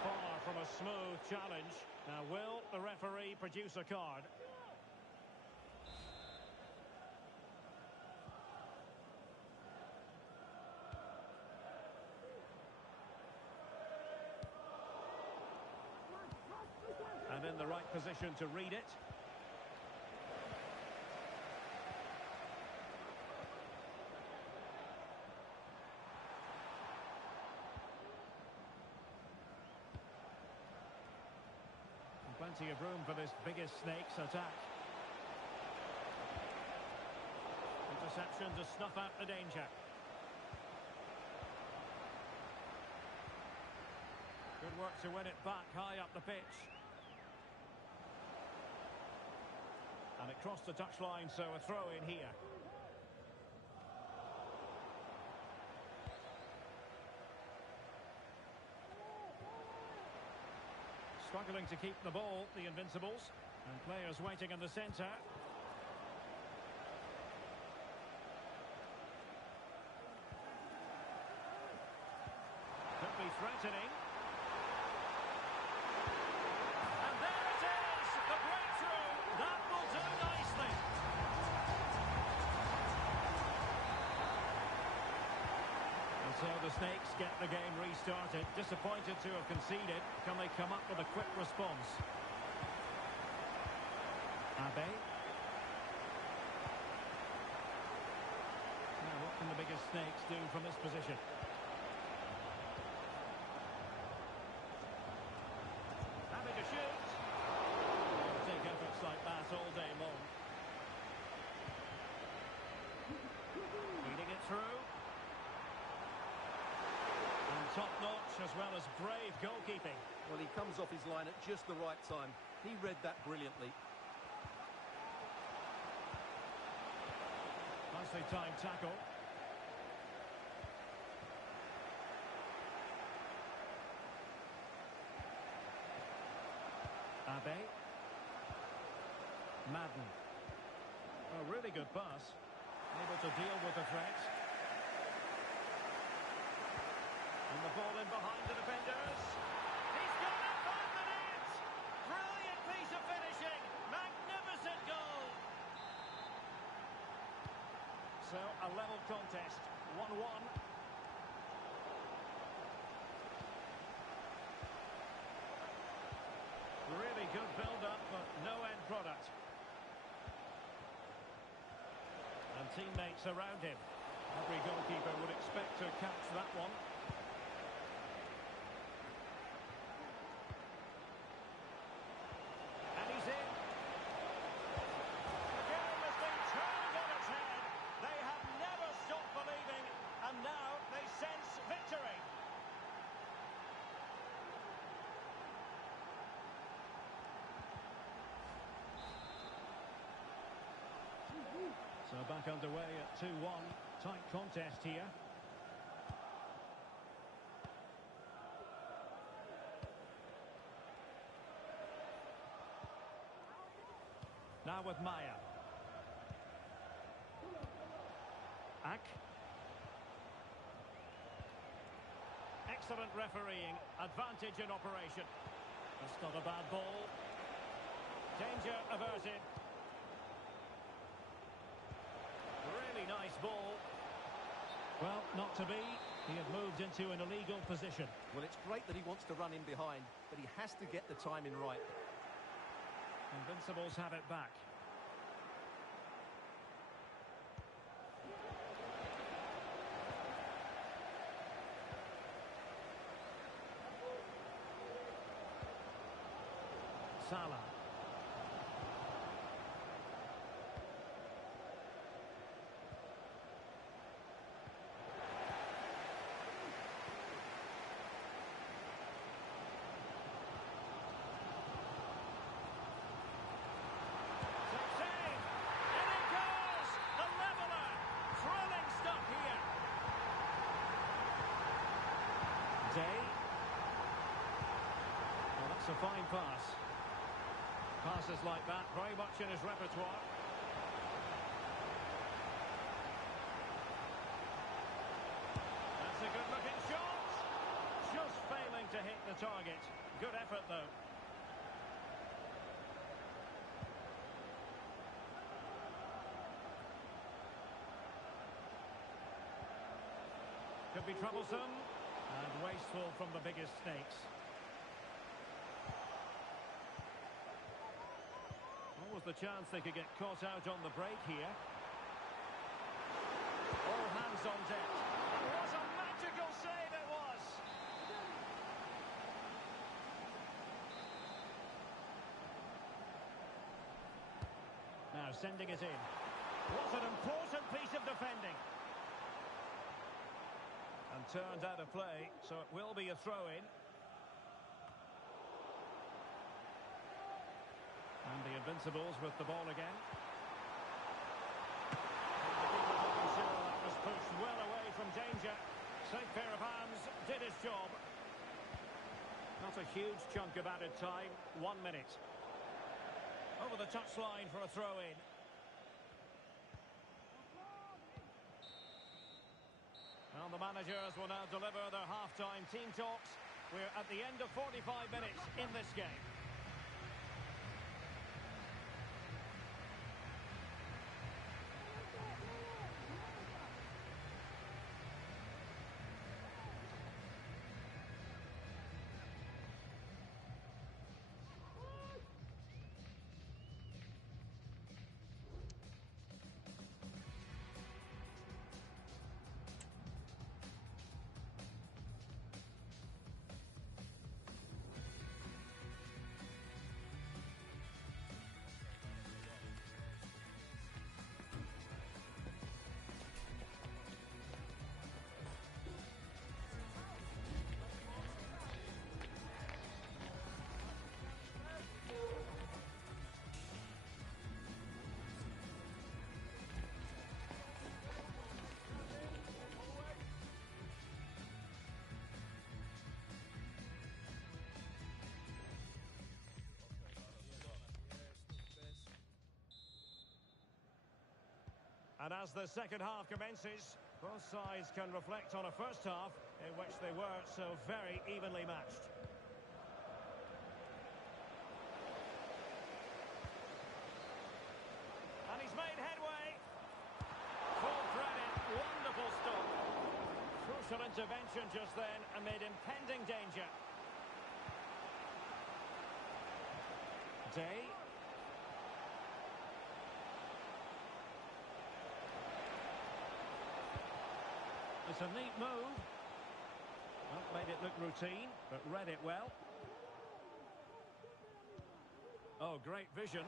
Far from a smooth challenge. Now, will the referee produce a card? And in the right position to read it. Plenty of room for this biggest snake's attack. Interception to snuff out the danger. Good work to win it back high up the pitch. And it crossed the touchline, so a throw in here. Struggling to keep the ball, the Invincibles. And players waiting in the centre. Could be threatening. And there it is! The breakthrough! That will do nicely! And so the Snakes get the game restarted. Disappointed to have conceded. Can they come up with a quick response? Abe. Now, what can the biggest Snakes do from this position? Having to shoot. They'll take efforts like that all day long. Feeding it through. And top-notch as well as brave goalkeeping. Well, he comes off his line at just the right time. He read that brilliantly. Nicely timed tackle. Abe. Madden. A really good pass. Able to deal with the threat. And the ball in behind the defenders. He's got it by the net! Brilliant piece of finishing. Magnificent goal. So, a level contest. 1-1. Really good build-up, but no end product. And teammates around him. Every goalkeeper would expect to catch that one. And he's in. The game has been turned on its head. They have never stopped believing, and now they sense victory. So back underway at 2-1. Tight contest here. Now with Maya. Ak. Excellent refereeing. Advantage in operation. That's not a bad ball. Danger averted. Really nice ball. Well, not to be. He had moved into an illegal position. Well, it's great that he wants to run in behind, but he has to get the timing right. Invincibles have it back. Salah. Well, that's a fine pass. Passes like that, very much in his repertoire. That's a good-looking shot. Just failing to hit the target. Good effort, though. Could be troublesome. And wasteful from the biggest stakes. What was the chance they could get caught out on the break here? All hands on deck. It was a magical save, it was! Now sending it in. Was an important piece of defending. And turned out of play, so it will be a throw-in. And the Invincibles with the ball again. Sure, that was pushed well away from danger. Safe pair of hands, did his job. Not a huge chunk of added time, 1 minute. Over the touchline for a throw-in. Well, the managers will now deliver their half-time team talks. We're at the end of 45 minutes in this game. And as the second half commences, both sides can reflect on a first half in which they were so very evenly matched. And he's made headway. Full credit, wonderful stop. Crucial intervention just then amid impending danger. Day. It's a neat move. Well, made it look routine, but read it well. Oh, great vision.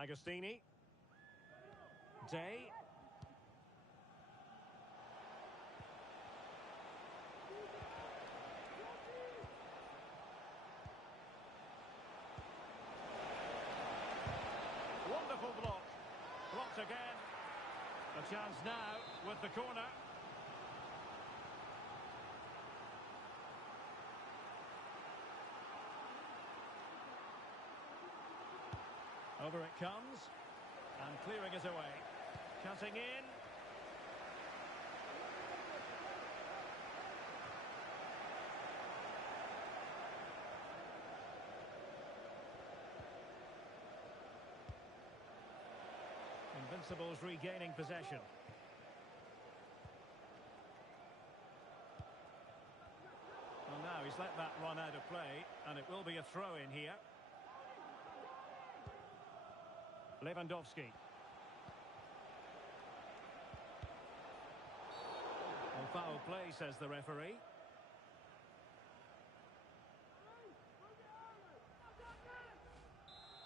Agostini. Day. shots again. A chance now with the corner. Over it comes. And clearing it away. Cutting in. Invincibles regaining possession. Well, now he's let that run out of play, and it will be a throw-in here. Lewandowski. Well, foul play, says the referee.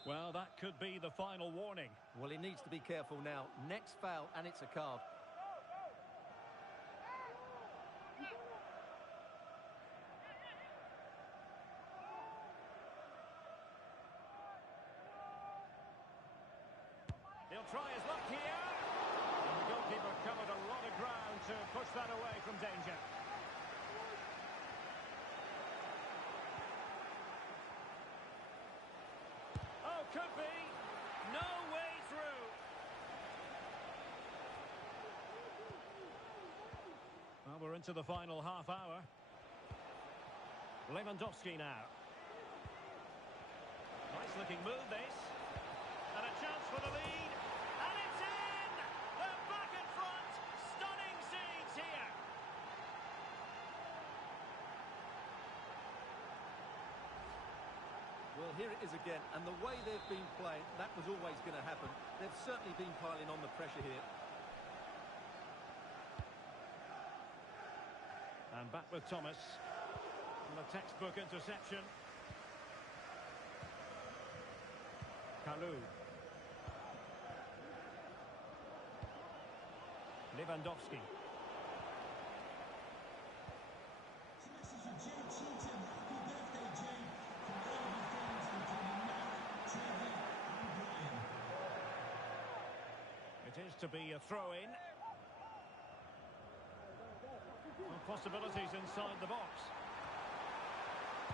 Well, that could be the final warning. Well, he needs to be careful now. Next foul, and it's a card. He'll try his luck here. And the goalkeeper covered a lot of ground to push that away from danger. Oh, could be. No way through. Well, we're into the final half hour. Lewandowski now. Nice looking move, this. And a chance for the lead. And it's in! They're back in front. Stunning scenes here. Well, here it is again, and the way they've been playing, that was always going to happen. They've certainly been piling on the pressure here. And back with Thomas. And a textbook interception. Kalou. Lewandowski. It is to be a throw-in. Well, possibilities inside the box.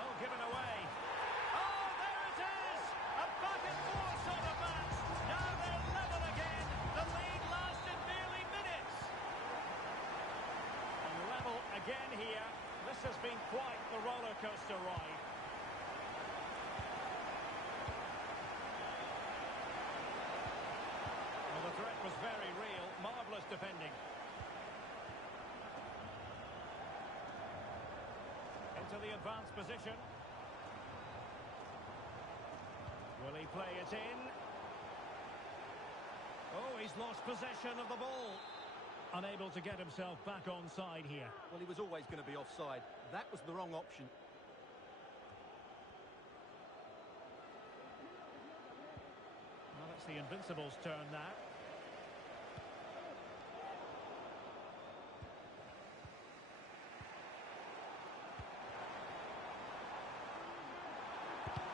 Oh, given away. Oh, there it is! A back-and-forth sort of match. Now they're level again. The lead lasted nearly minutes. And level again here. This has been quite the roller coaster ride. Well, the threat was very real. Marvellous defending. Into the advanced position. Will he play it in? Oh, he's lost possession of the ball. Unable to get himself back onside here. Well, he was always going to be offside. That was the wrong option. Well, it's the Invincibles' turn now.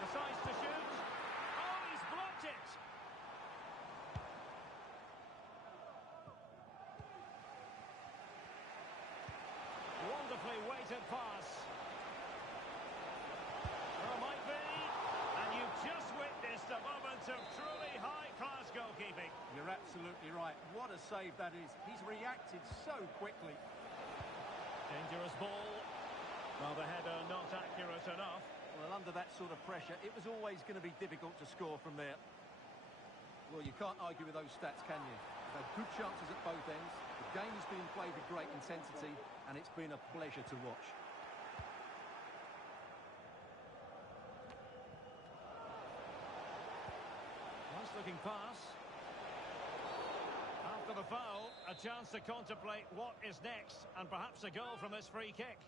Decides to shoot. Oh, he's blocked it. Wonderfully weighted pass. Well, might be. And you've just witnessed a moment of truly high-class goalkeeping. You're absolutely right. What a save that is. He's reacted so quickly. Dangerous ball. Well, the header not accurate enough. Well, under that sort of pressure, it was always going to be difficult to score from there. Well, you can't argue with those stats, can you? They've had good chances at both ends. The game is being played with great intensity, and it's been a pleasure to watch. Nice looking pass. After the foul, a chance to contemplate what is next, and perhaps a goal from this free kick.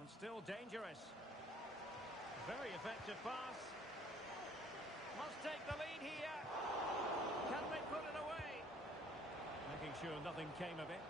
And still dangerous. Very effective pass. Must take the lead here. Can they put it away? Making sure nothing came of it.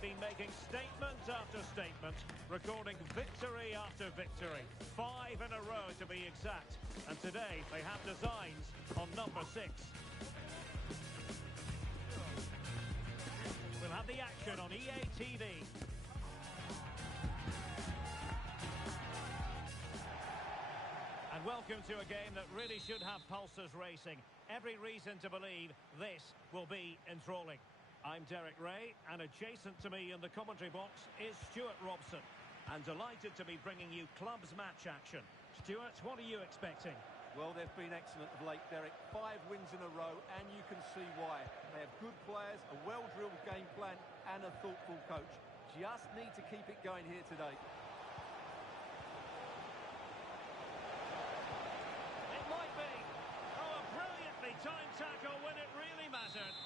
they've been making statement after statement, recording victory after victory. 5 in a row to be exact. And today they have designs on number 6. We'll have the action on EA TV. And welcome to a game that really should have pulses racing. Every reason to believe this will be enthralling. I'm Derek Ray, and adjacent to me in the commentary box is Stuart Robson. And delighted to be bringing you clubs match action. Stuart, what are you expecting? Well, they've been excellent of late, Derek. 5 wins in a row, and you can see why. They have good players, a well-drilled game plan, and a thoughtful coach. Just need to keep it going here today. It might be. Oh, a brilliantly timed tackle when it really mattered.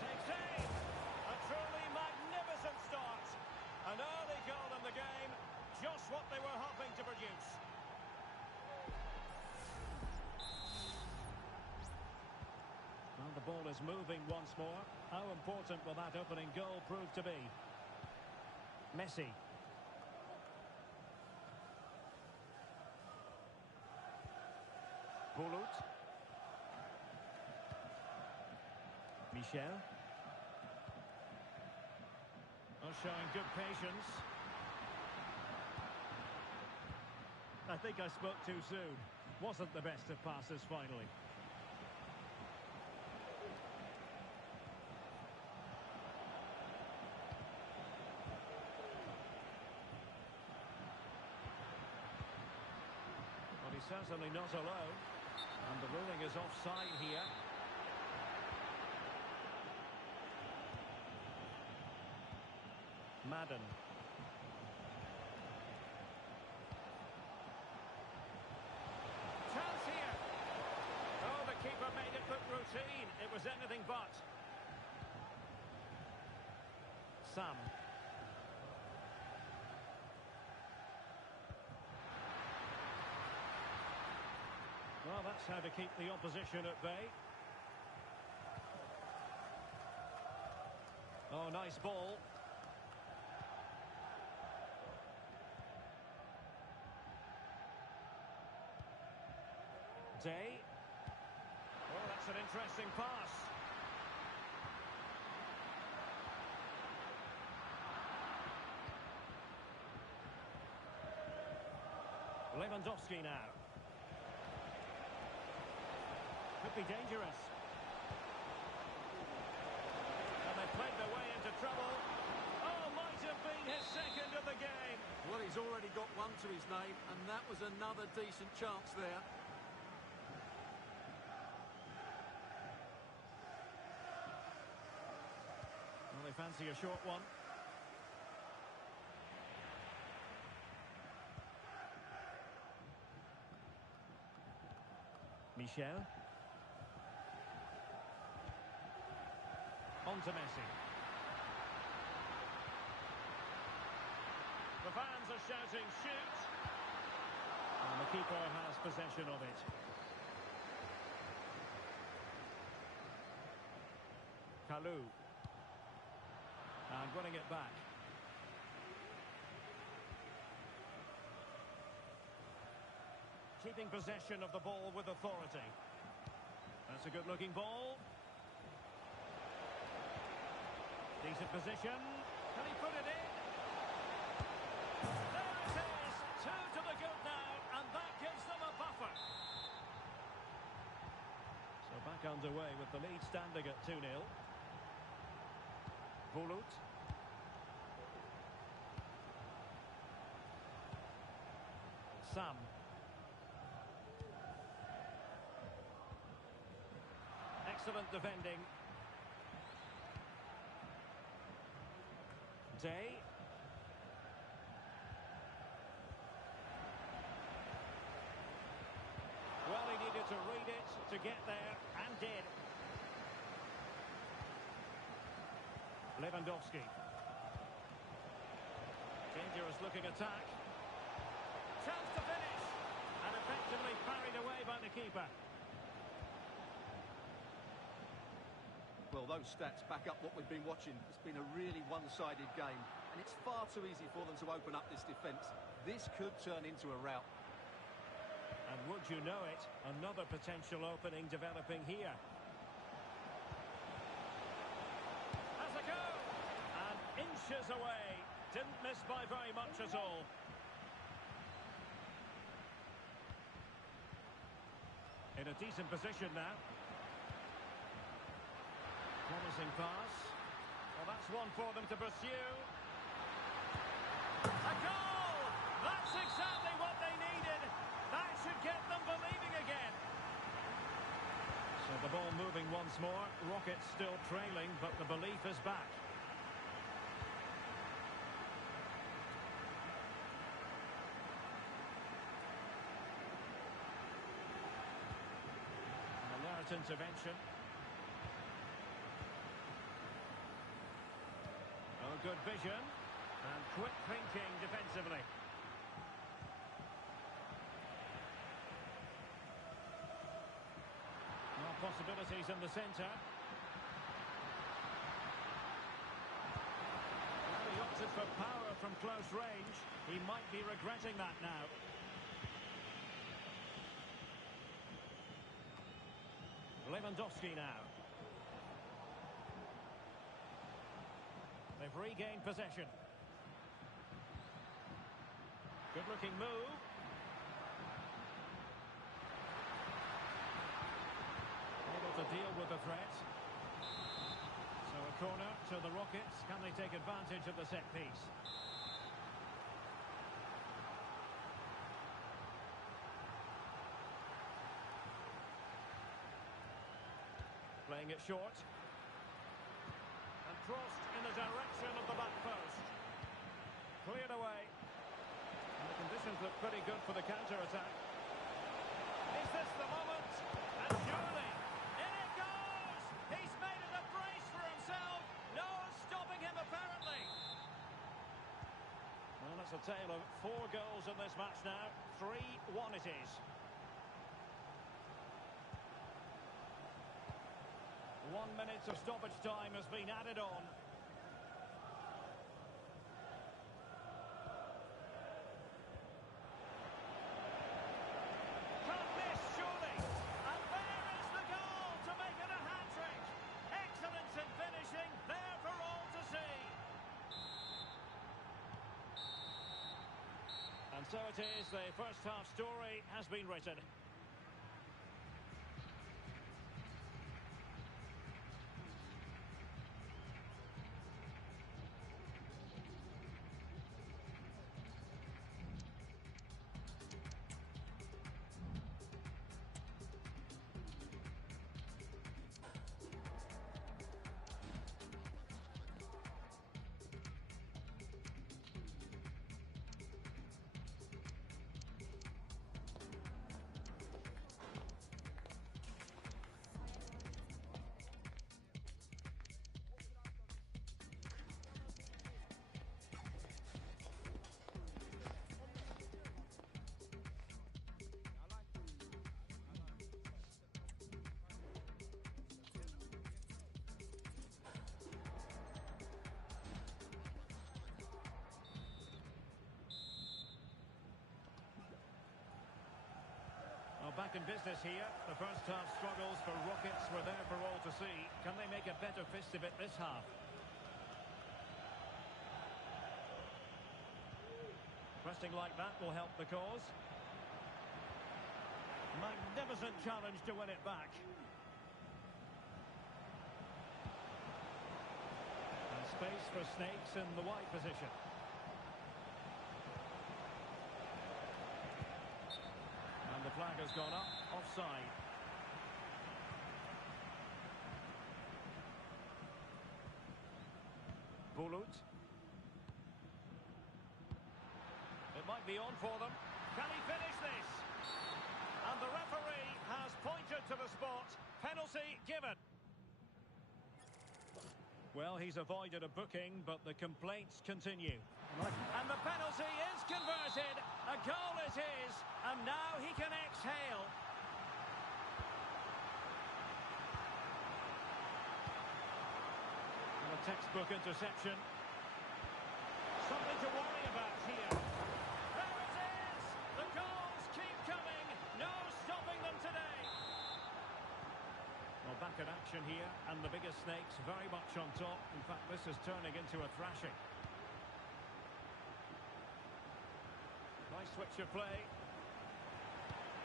Takes aim. A truly magnificent start. An early goal in the game, just what they were hoping to produce. Well, the ball is moving once more. How important will that opening goal prove to be? Messi. Bulut. Michel. Oh, showing good patience. I think I spoke too soon. Wasn't the best of passes finally. Well, he's certainly not alone. And the ruling is offside here. Madden. Chance here. Oh, the keeper made it look routine. It was anything but. Sam. Well, that's how to keep the opposition at bay. Oh, nice ball. Day. Oh, that's an interesting pass. Lewandowski now. Could be dangerous. And they played their way into trouble. Oh, might have been his second of the game. Well, he's already got one to his name, and that was another decent chance there. Well, they fancy a short one. Michel. On to Messi. The fans are shouting, shoot! And the keeper has possession of it. Kalou. And winning it back. Keeping possession of the ball with authority. That's a good-looking ball. Decent position. Can he put it in? There it is. 2 to the good now, and that gives them a buffer. So back underway with the lead standing at 2-0. Bulut. Sam. Excellent defending. Day. Well, he needed to read it to get there, and did. Lewandowski. Dangerous looking attack. Chance to finish. And effectively parried away by the keeper. Well, those stats back up what we've been watching. It's been a really one-sided game, and it's far too easy for them to open up this defence. This could turn into a rout. And would you know it, another potential opening developing here. Has a go! And inches away. Didn't miss by very much at all. In a decent position now. Promising pass. Well, that's one for them to pursue. A goal! That's exactly what they needed. That should get them believing again. So the ball moving once more. Rockets still trailing, but the belief is back. Intervention. Oh, good vision and quick thinking defensively. Well, possibilities in the centre. Well, he opted for power from close range. He might be regretting that now. Lewandowski now. They've regained possession. Good looking move. Able to deal with the threat. So a corner to the Rockets. Can they take advantage of the set piece? Playing it short. And crossed in the direction of the back post. Cleared away. And the conditions look pretty good for the counter-attack. Is this the moment? And surely, in it goes! He's made it a brace for himself. No stopping him, apparently. Well, it's a tale of 4 goals in this match now. 3-1 it is. 1 minute of stoppage time has been added on. Can't miss, surely. And there is the goal to make it a hat-trick. Excellence in finishing, there for all to see. And so it is, the first half story has been written. Back in business here. The first half struggles for Rockets were there for all to see. Can they make a better fist of it this half? Pressing like that will help the cause. Magnificent challenge to win it back. And space for Snakes in the wide position. And the flag has gone up, offside. Bulut. It might be on for them. Can he finish this? And the referee has pointed to the spot. Penalty given. Well, he's avoided a booking, but the complaints continue. And the penalty is converted. A goal it is, and now he can exhale. textbook interception. Something to worry about here. There it is! The goals keep coming. No stopping them today. Well, back in action here, and the biggest snakes very much on top. In fact, this is turning into a thrashing. Nice switch of play.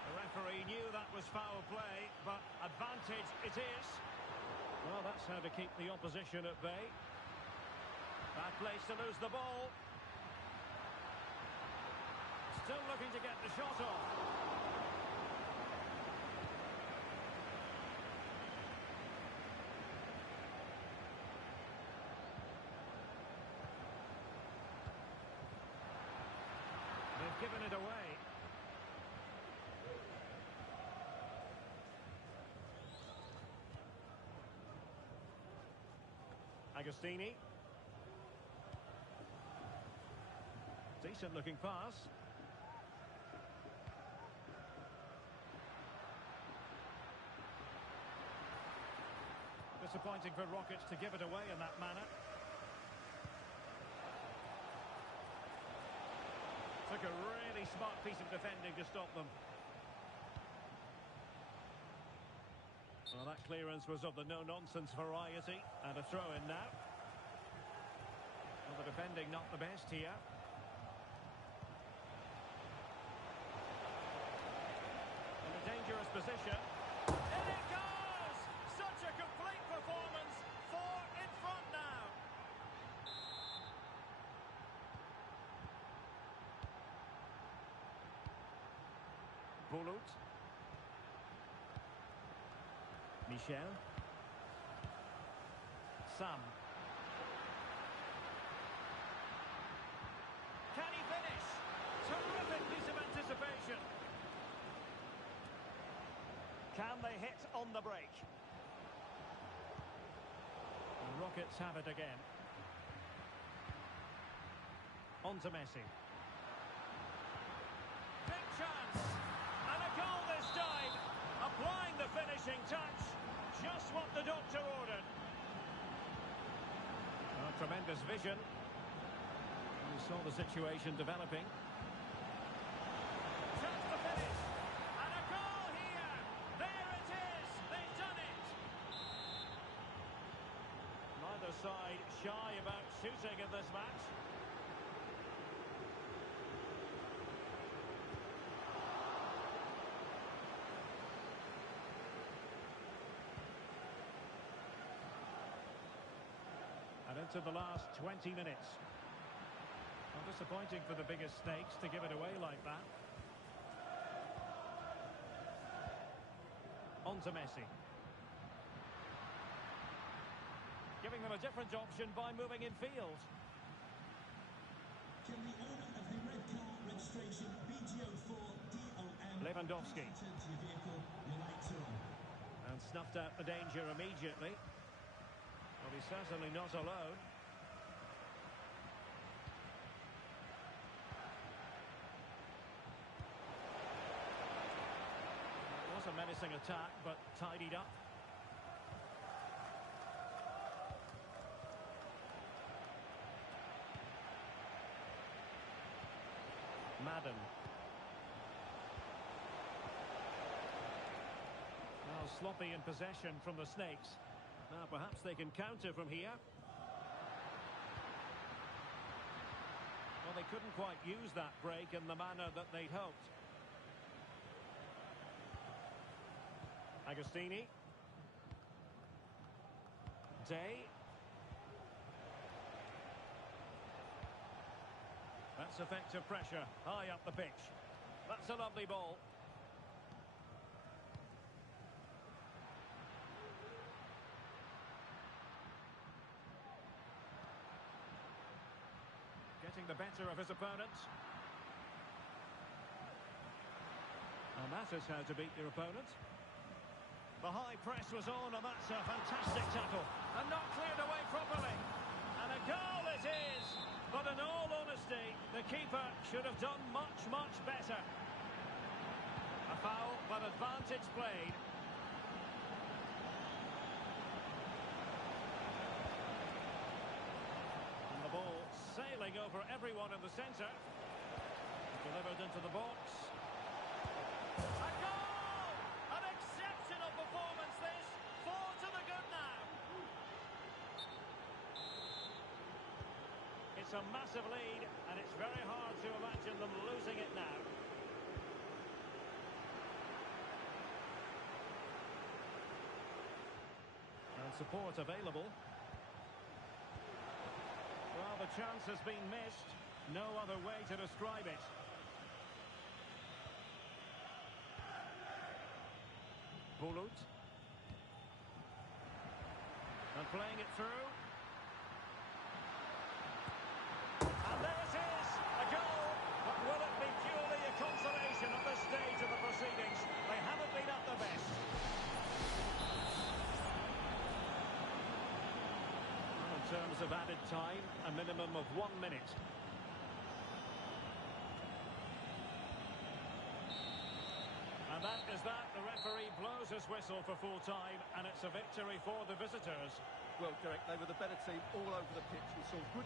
The referee knew that was foul play, but advantage it is. Well, that's how to keep the opposition at bay. Bad place to lose the ball. Still looking to get the shot off. They've given it away. Agostini. Decent looking pass. Disappointing for Rockets to give it away in that manner. Took a really smart piece of defending to stop them. Well, that clearance was of the no-nonsense variety, and a throw-in now. Well, the defending not the best here. In a dangerous position. In it goes! Such a complete performance. 4 in front now. Bulut. Michel. Sam. Can he finish? Terrific piece of anticipation. Can they hit on the break? The Rockets have it again. On to Messi. Big chance. And a goal this time. Applying the finishing touch. Just what the doctor ordered. Oh, tremendous vision. We saw the situation developing. Chance to finish. And a goal here. There it is. They've done it. Neither side shy about shooting in this match. And into the last 20 minutes. Well, disappointing for the biggest snakes to give it away like that. On to Messi. Giving them a different option by moving in field. Can the owner of the red car registration BGO4DOM Lewandowski. return to your vehicle? Your lights are on. And snuffed out the danger immediately. Well, he's certainly not alone. It was a menacing attack, but tidied up. Madden. Now sloppy in possession from the Snakes. Now perhaps they can counter from here. Well, they couldn't quite use that break in the manner that they'd hoped. Agostini. Day. That's effective pressure, high up the pitch. That's a lovely ball. Getting the better of his opponents. And that is how to beat your opponent. The high press was on, and that's a fantastic tackle. And not cleared away properly. And a goal it is. But in all honesty, the keeper should have done much, much better. A foul, but advantage played. they go for everyone in the centre. Delivered into the box. A goal! An exceptional performance this. 4 to the good now. It's a massive lead, and it's very hard to imagine them losing it now. And support available. Well, the chance has been missed. No other way to describe it. Bulut. And playing it through. And there it is! A goal! But will it be purely a consolation at this stage of the proceedings? They haven't been at their best. In terms of added time, a minimum of 1 minute. And that is that. The referee blows his whistle for full time, and it's a victory for the visitors. Well, Derek, they were the better team all over the pitch. We saw good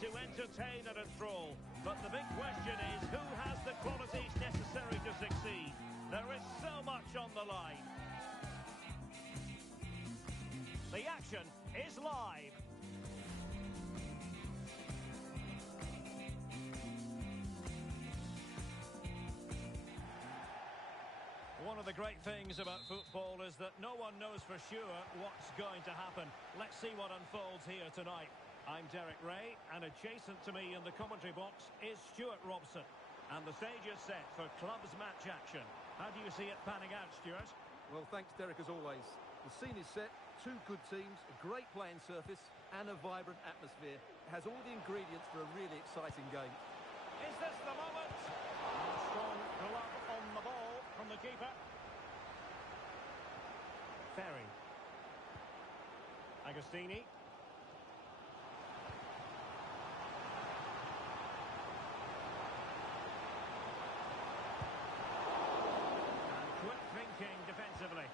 to entertain and enthrall. But the big question is, who has the qualities necessary to succeed? There is so much on the line. The action is live. One of the great things about football is that no one knows for sure what's going to happen. Let's see what unfolds here tonight. I'm Derek Ray, and adjacent to me in the commentary box is Stuart Robson. And the stage is set for clubs match action. How do you see it panning out, Stuart? Well, thanks, Derek, as always. The scene is set, two good teams, a great playing surface, and a vibrant atmosphere. It has all the ingredients for a really exciting game. Is this the moment? A strong glove on the ball from the keeper. Ferry. Agostini. And quick thinking defensively.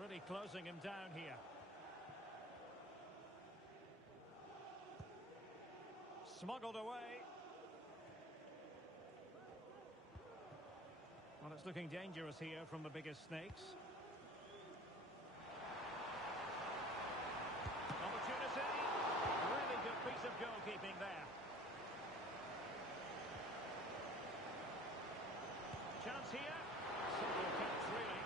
Really closing him down here. Smuggled away. Well, it's looking dangerous here from the biggest snakes. Opportunity. Really good piece of goalkeeping there. Chance here. Simple catch, really.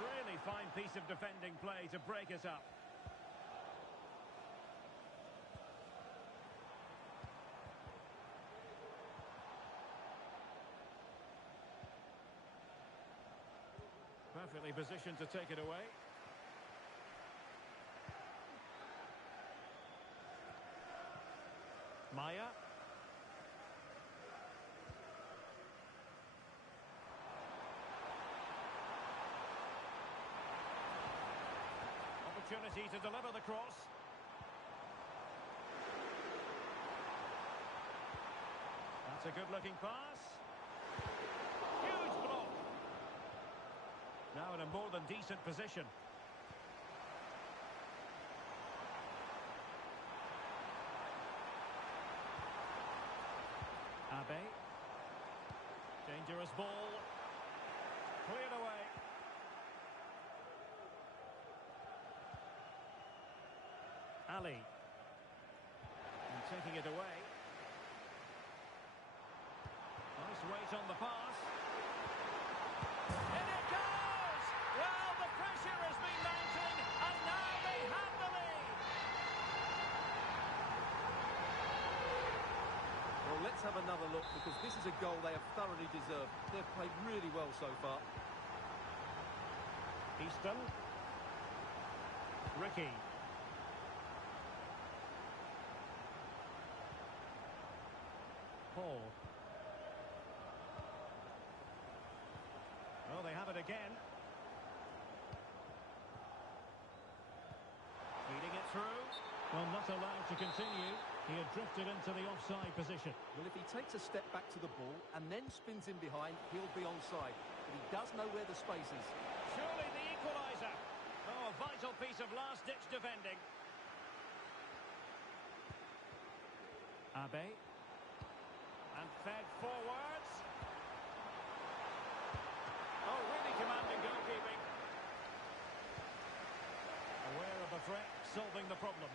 Really fine piece of defending play to break us up. Perfectly positioned to take it away. Maya. Opportunity to deliver the cross. That's a good-looking pass. Huge block. Now in a more than decent position. Abe. Dangerous ball. Cleared away. Ali. And taking it away. Nice weight on the pass. In it goes! Well, the pressure has been mounting, and now they have the lead. Well, let's have another look, because this is a goal they have thoroughly deserved. They've played really well so far. Easton. Ricky. Paul. Oh, they have it again. Feeding it through. Well, not allowed to continue. He had drifted into the offside position. Well, if he takes a step back to the ball and then spins in behind, he'll be onside. But he does know where the space is. Surely the equaliser. Oh, a vital piece of last-ditch defending. Abe. And fed forwards. Oh, really commanding goalkeeping. Aware of the threat, solving the problem.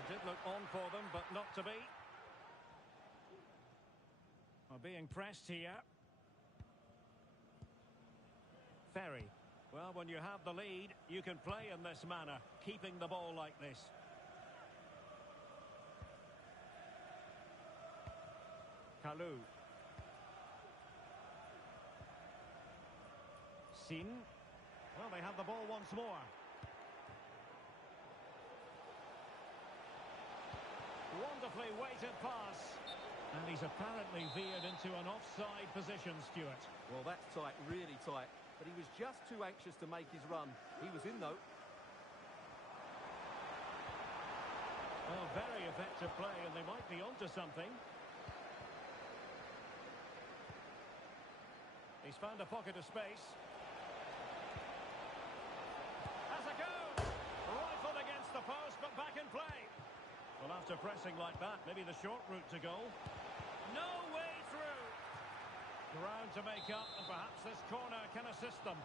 It did look on for them, but not to be. Well, being pressed here. Ferry. Well, when you have the lead, you can play in this manner, keeping the ball like this. Kalou. Sin. Well, they have the ball once more. Wonderfully weighted pass. And he's apparently veered into an offside position, Stuart. Well, that's tight, really tight. But he was just too anxious to make his run. He was in, though. Well, very effective play, and they might be onto something. He's found a pocket of space. Has a go! Rifled against the post, but back in play. Well, after pressing like that, maybe the short route to goal. No way through. Ground to make up, and perhaps this corner can assist them.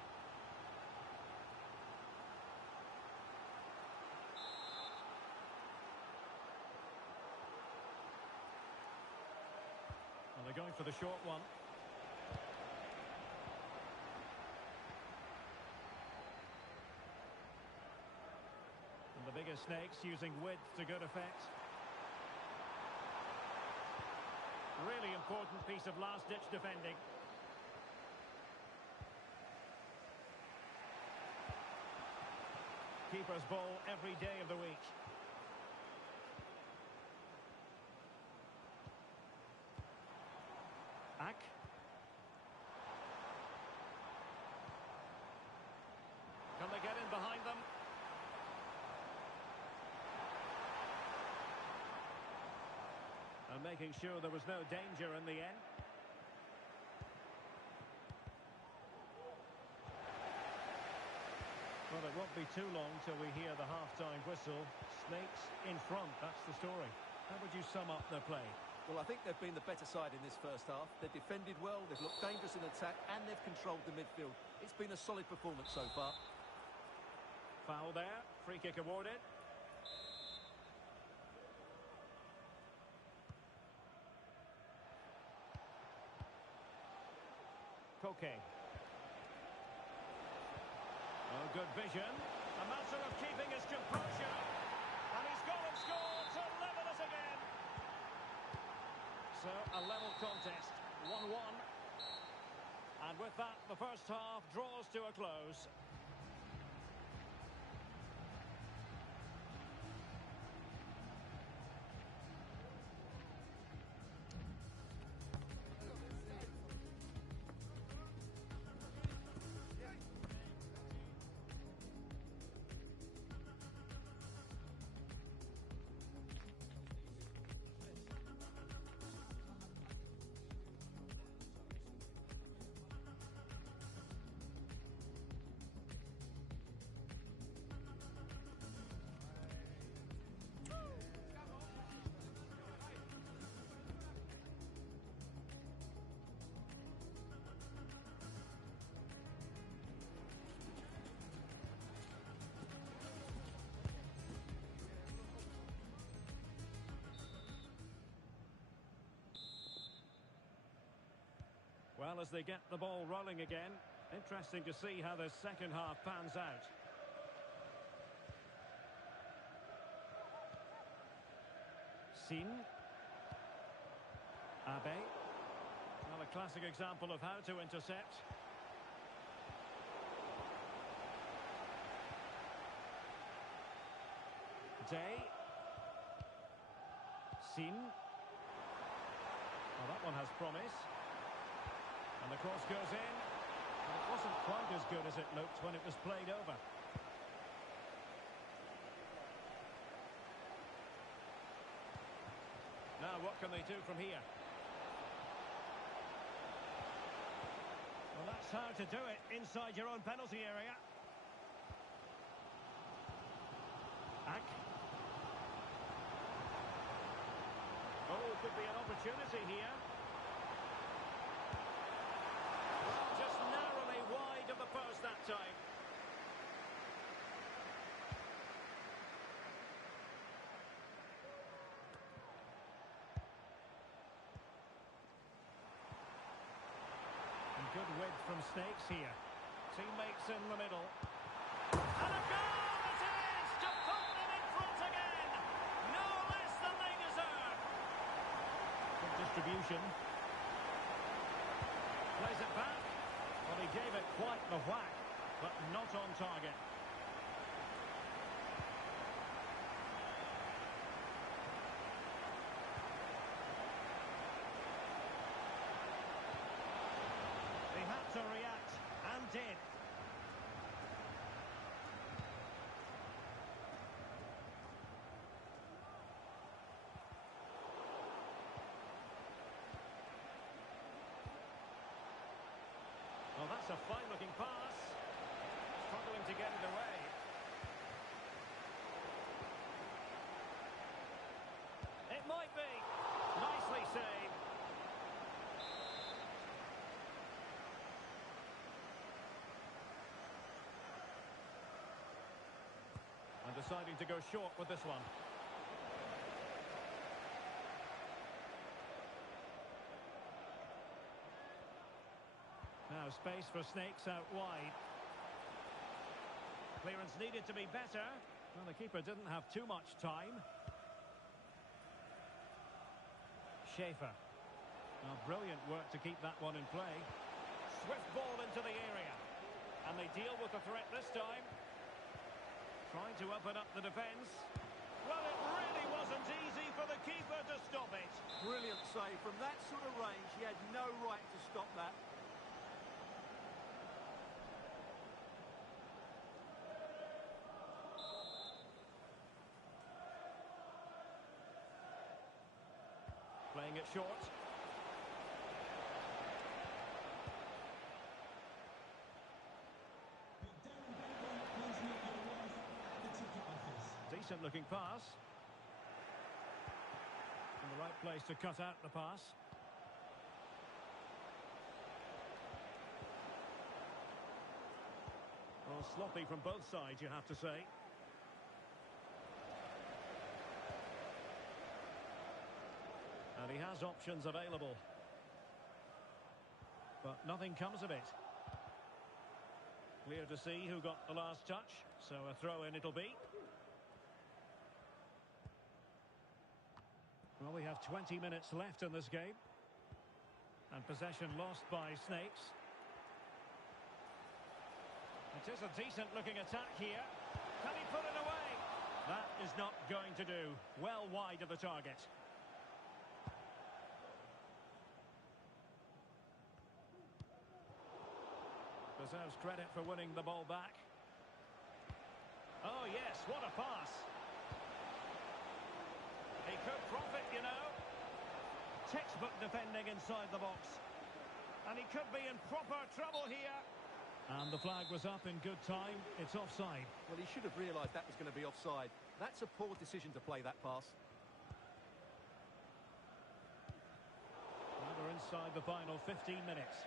And they're going for the short one. And the bigger snakes using width to good effect. Really important piece of last-ditch defending. Keeper's ball every day of the week. Ack. Can they get in behind them? And making sure there was no danger in the end. Well, it won't be too long till we hear the half-time whistle. Snakes in front, that's the story. How would you sum up their play? Well, I think they've been the better side in this first half. They've defended well, they've looked dangerous in attack, and they've controlled the midfield. It's been a solid performance so far. Foul there, free kick awarded. Koke. Oh, good vision. A matter of keeping his composure. And he's gone and scored to level us again. So, a level contest, 1-1. And with that, the first half draws to a close. Well, as they get the ball rolling again, interesting to see how the second half pans out. Sin. Abe. Well, a classic example of how to intercept. Day. Sin. Well, that one has promise. And the cross goes in. And it wasn't quite as good as it looked when it was played over. Now, what can they do from here? Well, that's how to do it inside your own penalty area. Ack. Oh, could be an opportunity here. Well, just narrowly wide of the post that time. And good width from Snakes here. Teammates in the middle. And a goal it is! To put them in front again! No less than they deserve! Good distribution. Plays it back. Well, he gave it quite the whack, but not on target. He had to react, and did. That's a fine-looking pass. Struggling to get it away. It might be. Nicely saved. And deciding to go short with this one. Now space for Snakes out wide. Clearance needed to be better. Well, the keeper didn't have too much time. Schaefer. Well, brilliant work to keep that one in play. Swift ball into the area. And they deal with the threat this time. Trying to open up the defence. Well, it really wasn't easy for the keeper to stop it. Brilliant save. From that sort of range, he had no right to stop that. Playing it short. Decent looking pass. In the right place to cut out the pass. Well, sloppy from both sides, you have to say. And he has options available. But nothing comes of it. Clear to see who got the last touch. So a throw-in it'll be. Well, we have 20 minutes left in this game. And possession lost by Snakes. It is a decent-looking attack here. Can he put it away? That is not going to do. Well wide of the target. Deserves credit for winning the ball back. Oh, yes, what a pass. He could profit, you know. Textbook defending inside the box. And he could be in proper trouble here. And the flag was up in good time. It's offside. Well, he should have realised that was going to be offside. That's a poor decision to play that pass. Well, we're inside the final 15 minutes.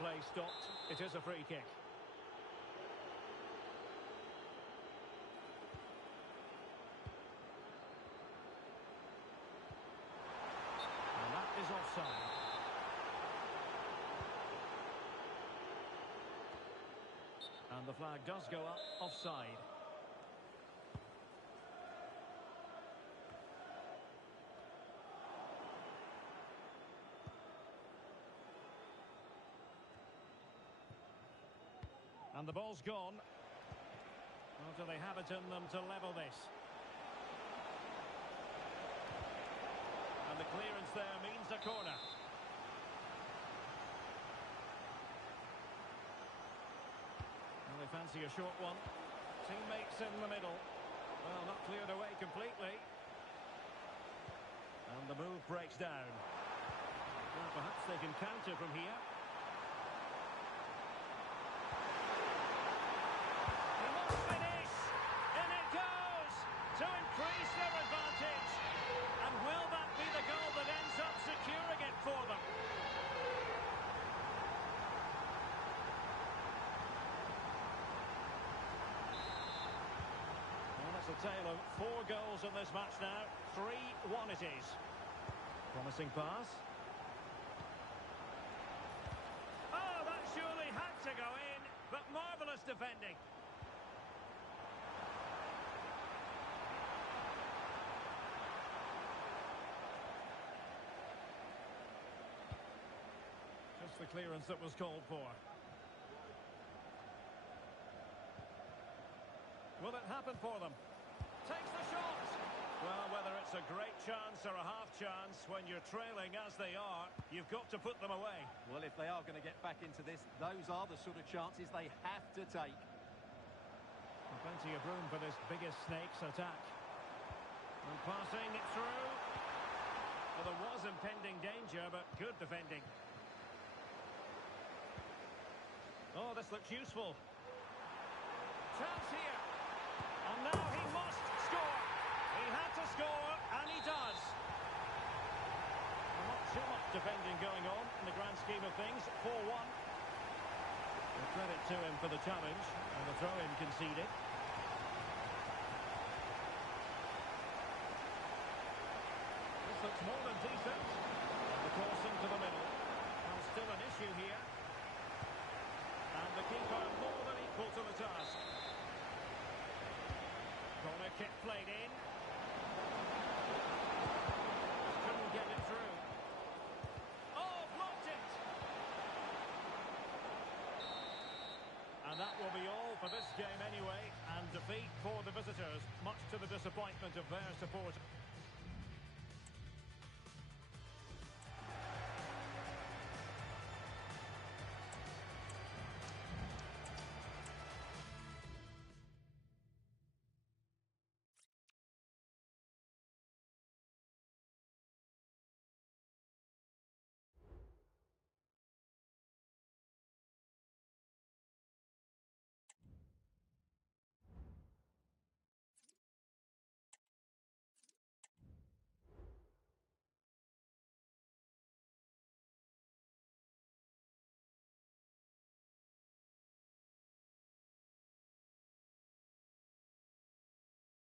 Play stopped. It is a free kick. And that is offside. And the flag does go up offside. And the ball's gone. Well, do they have it in them to level this? And the clearance there means a corner. Well, they fancy a short one. Teammates in the middle. Well, not cleared away completely. And the move breaks down. Well, perhaps they can counter from here. To increase their advantage. And will that be the goal that ends up securing it for them? Well, it's a tale of 4 goals in this match now. 3-1 it is. Promising pass. Oh, that surely had to go in, but marvellous defending. The clearance that was called for. Will it happen for them? Takes the shot. Well, whether it's a great chance or a half chance, when you're trailing as they are, you've got to put them away. Well, if they are going to get back into this, those are the sort of chances they have to take. Plenty of room for this biggest snake's attack. And passing it through. Well, there was impending danger, but good defending. Oh, this looks useful. Chance here. And now he must score. He had to score, and he does. Well, not too much defending going on in the grand scheme of things. 4-1. Well, credit to him for the challenge, and the throw-in conceded. This looks more than decent. And the cross into the middle. And still an issue here. And the keeper more than equal to the task. Corner kick played in. Couldn't get it through. Oh, blocked it! And that will be all for this game anyway. And defeat for the visitors, much to the disappointment of their supporters.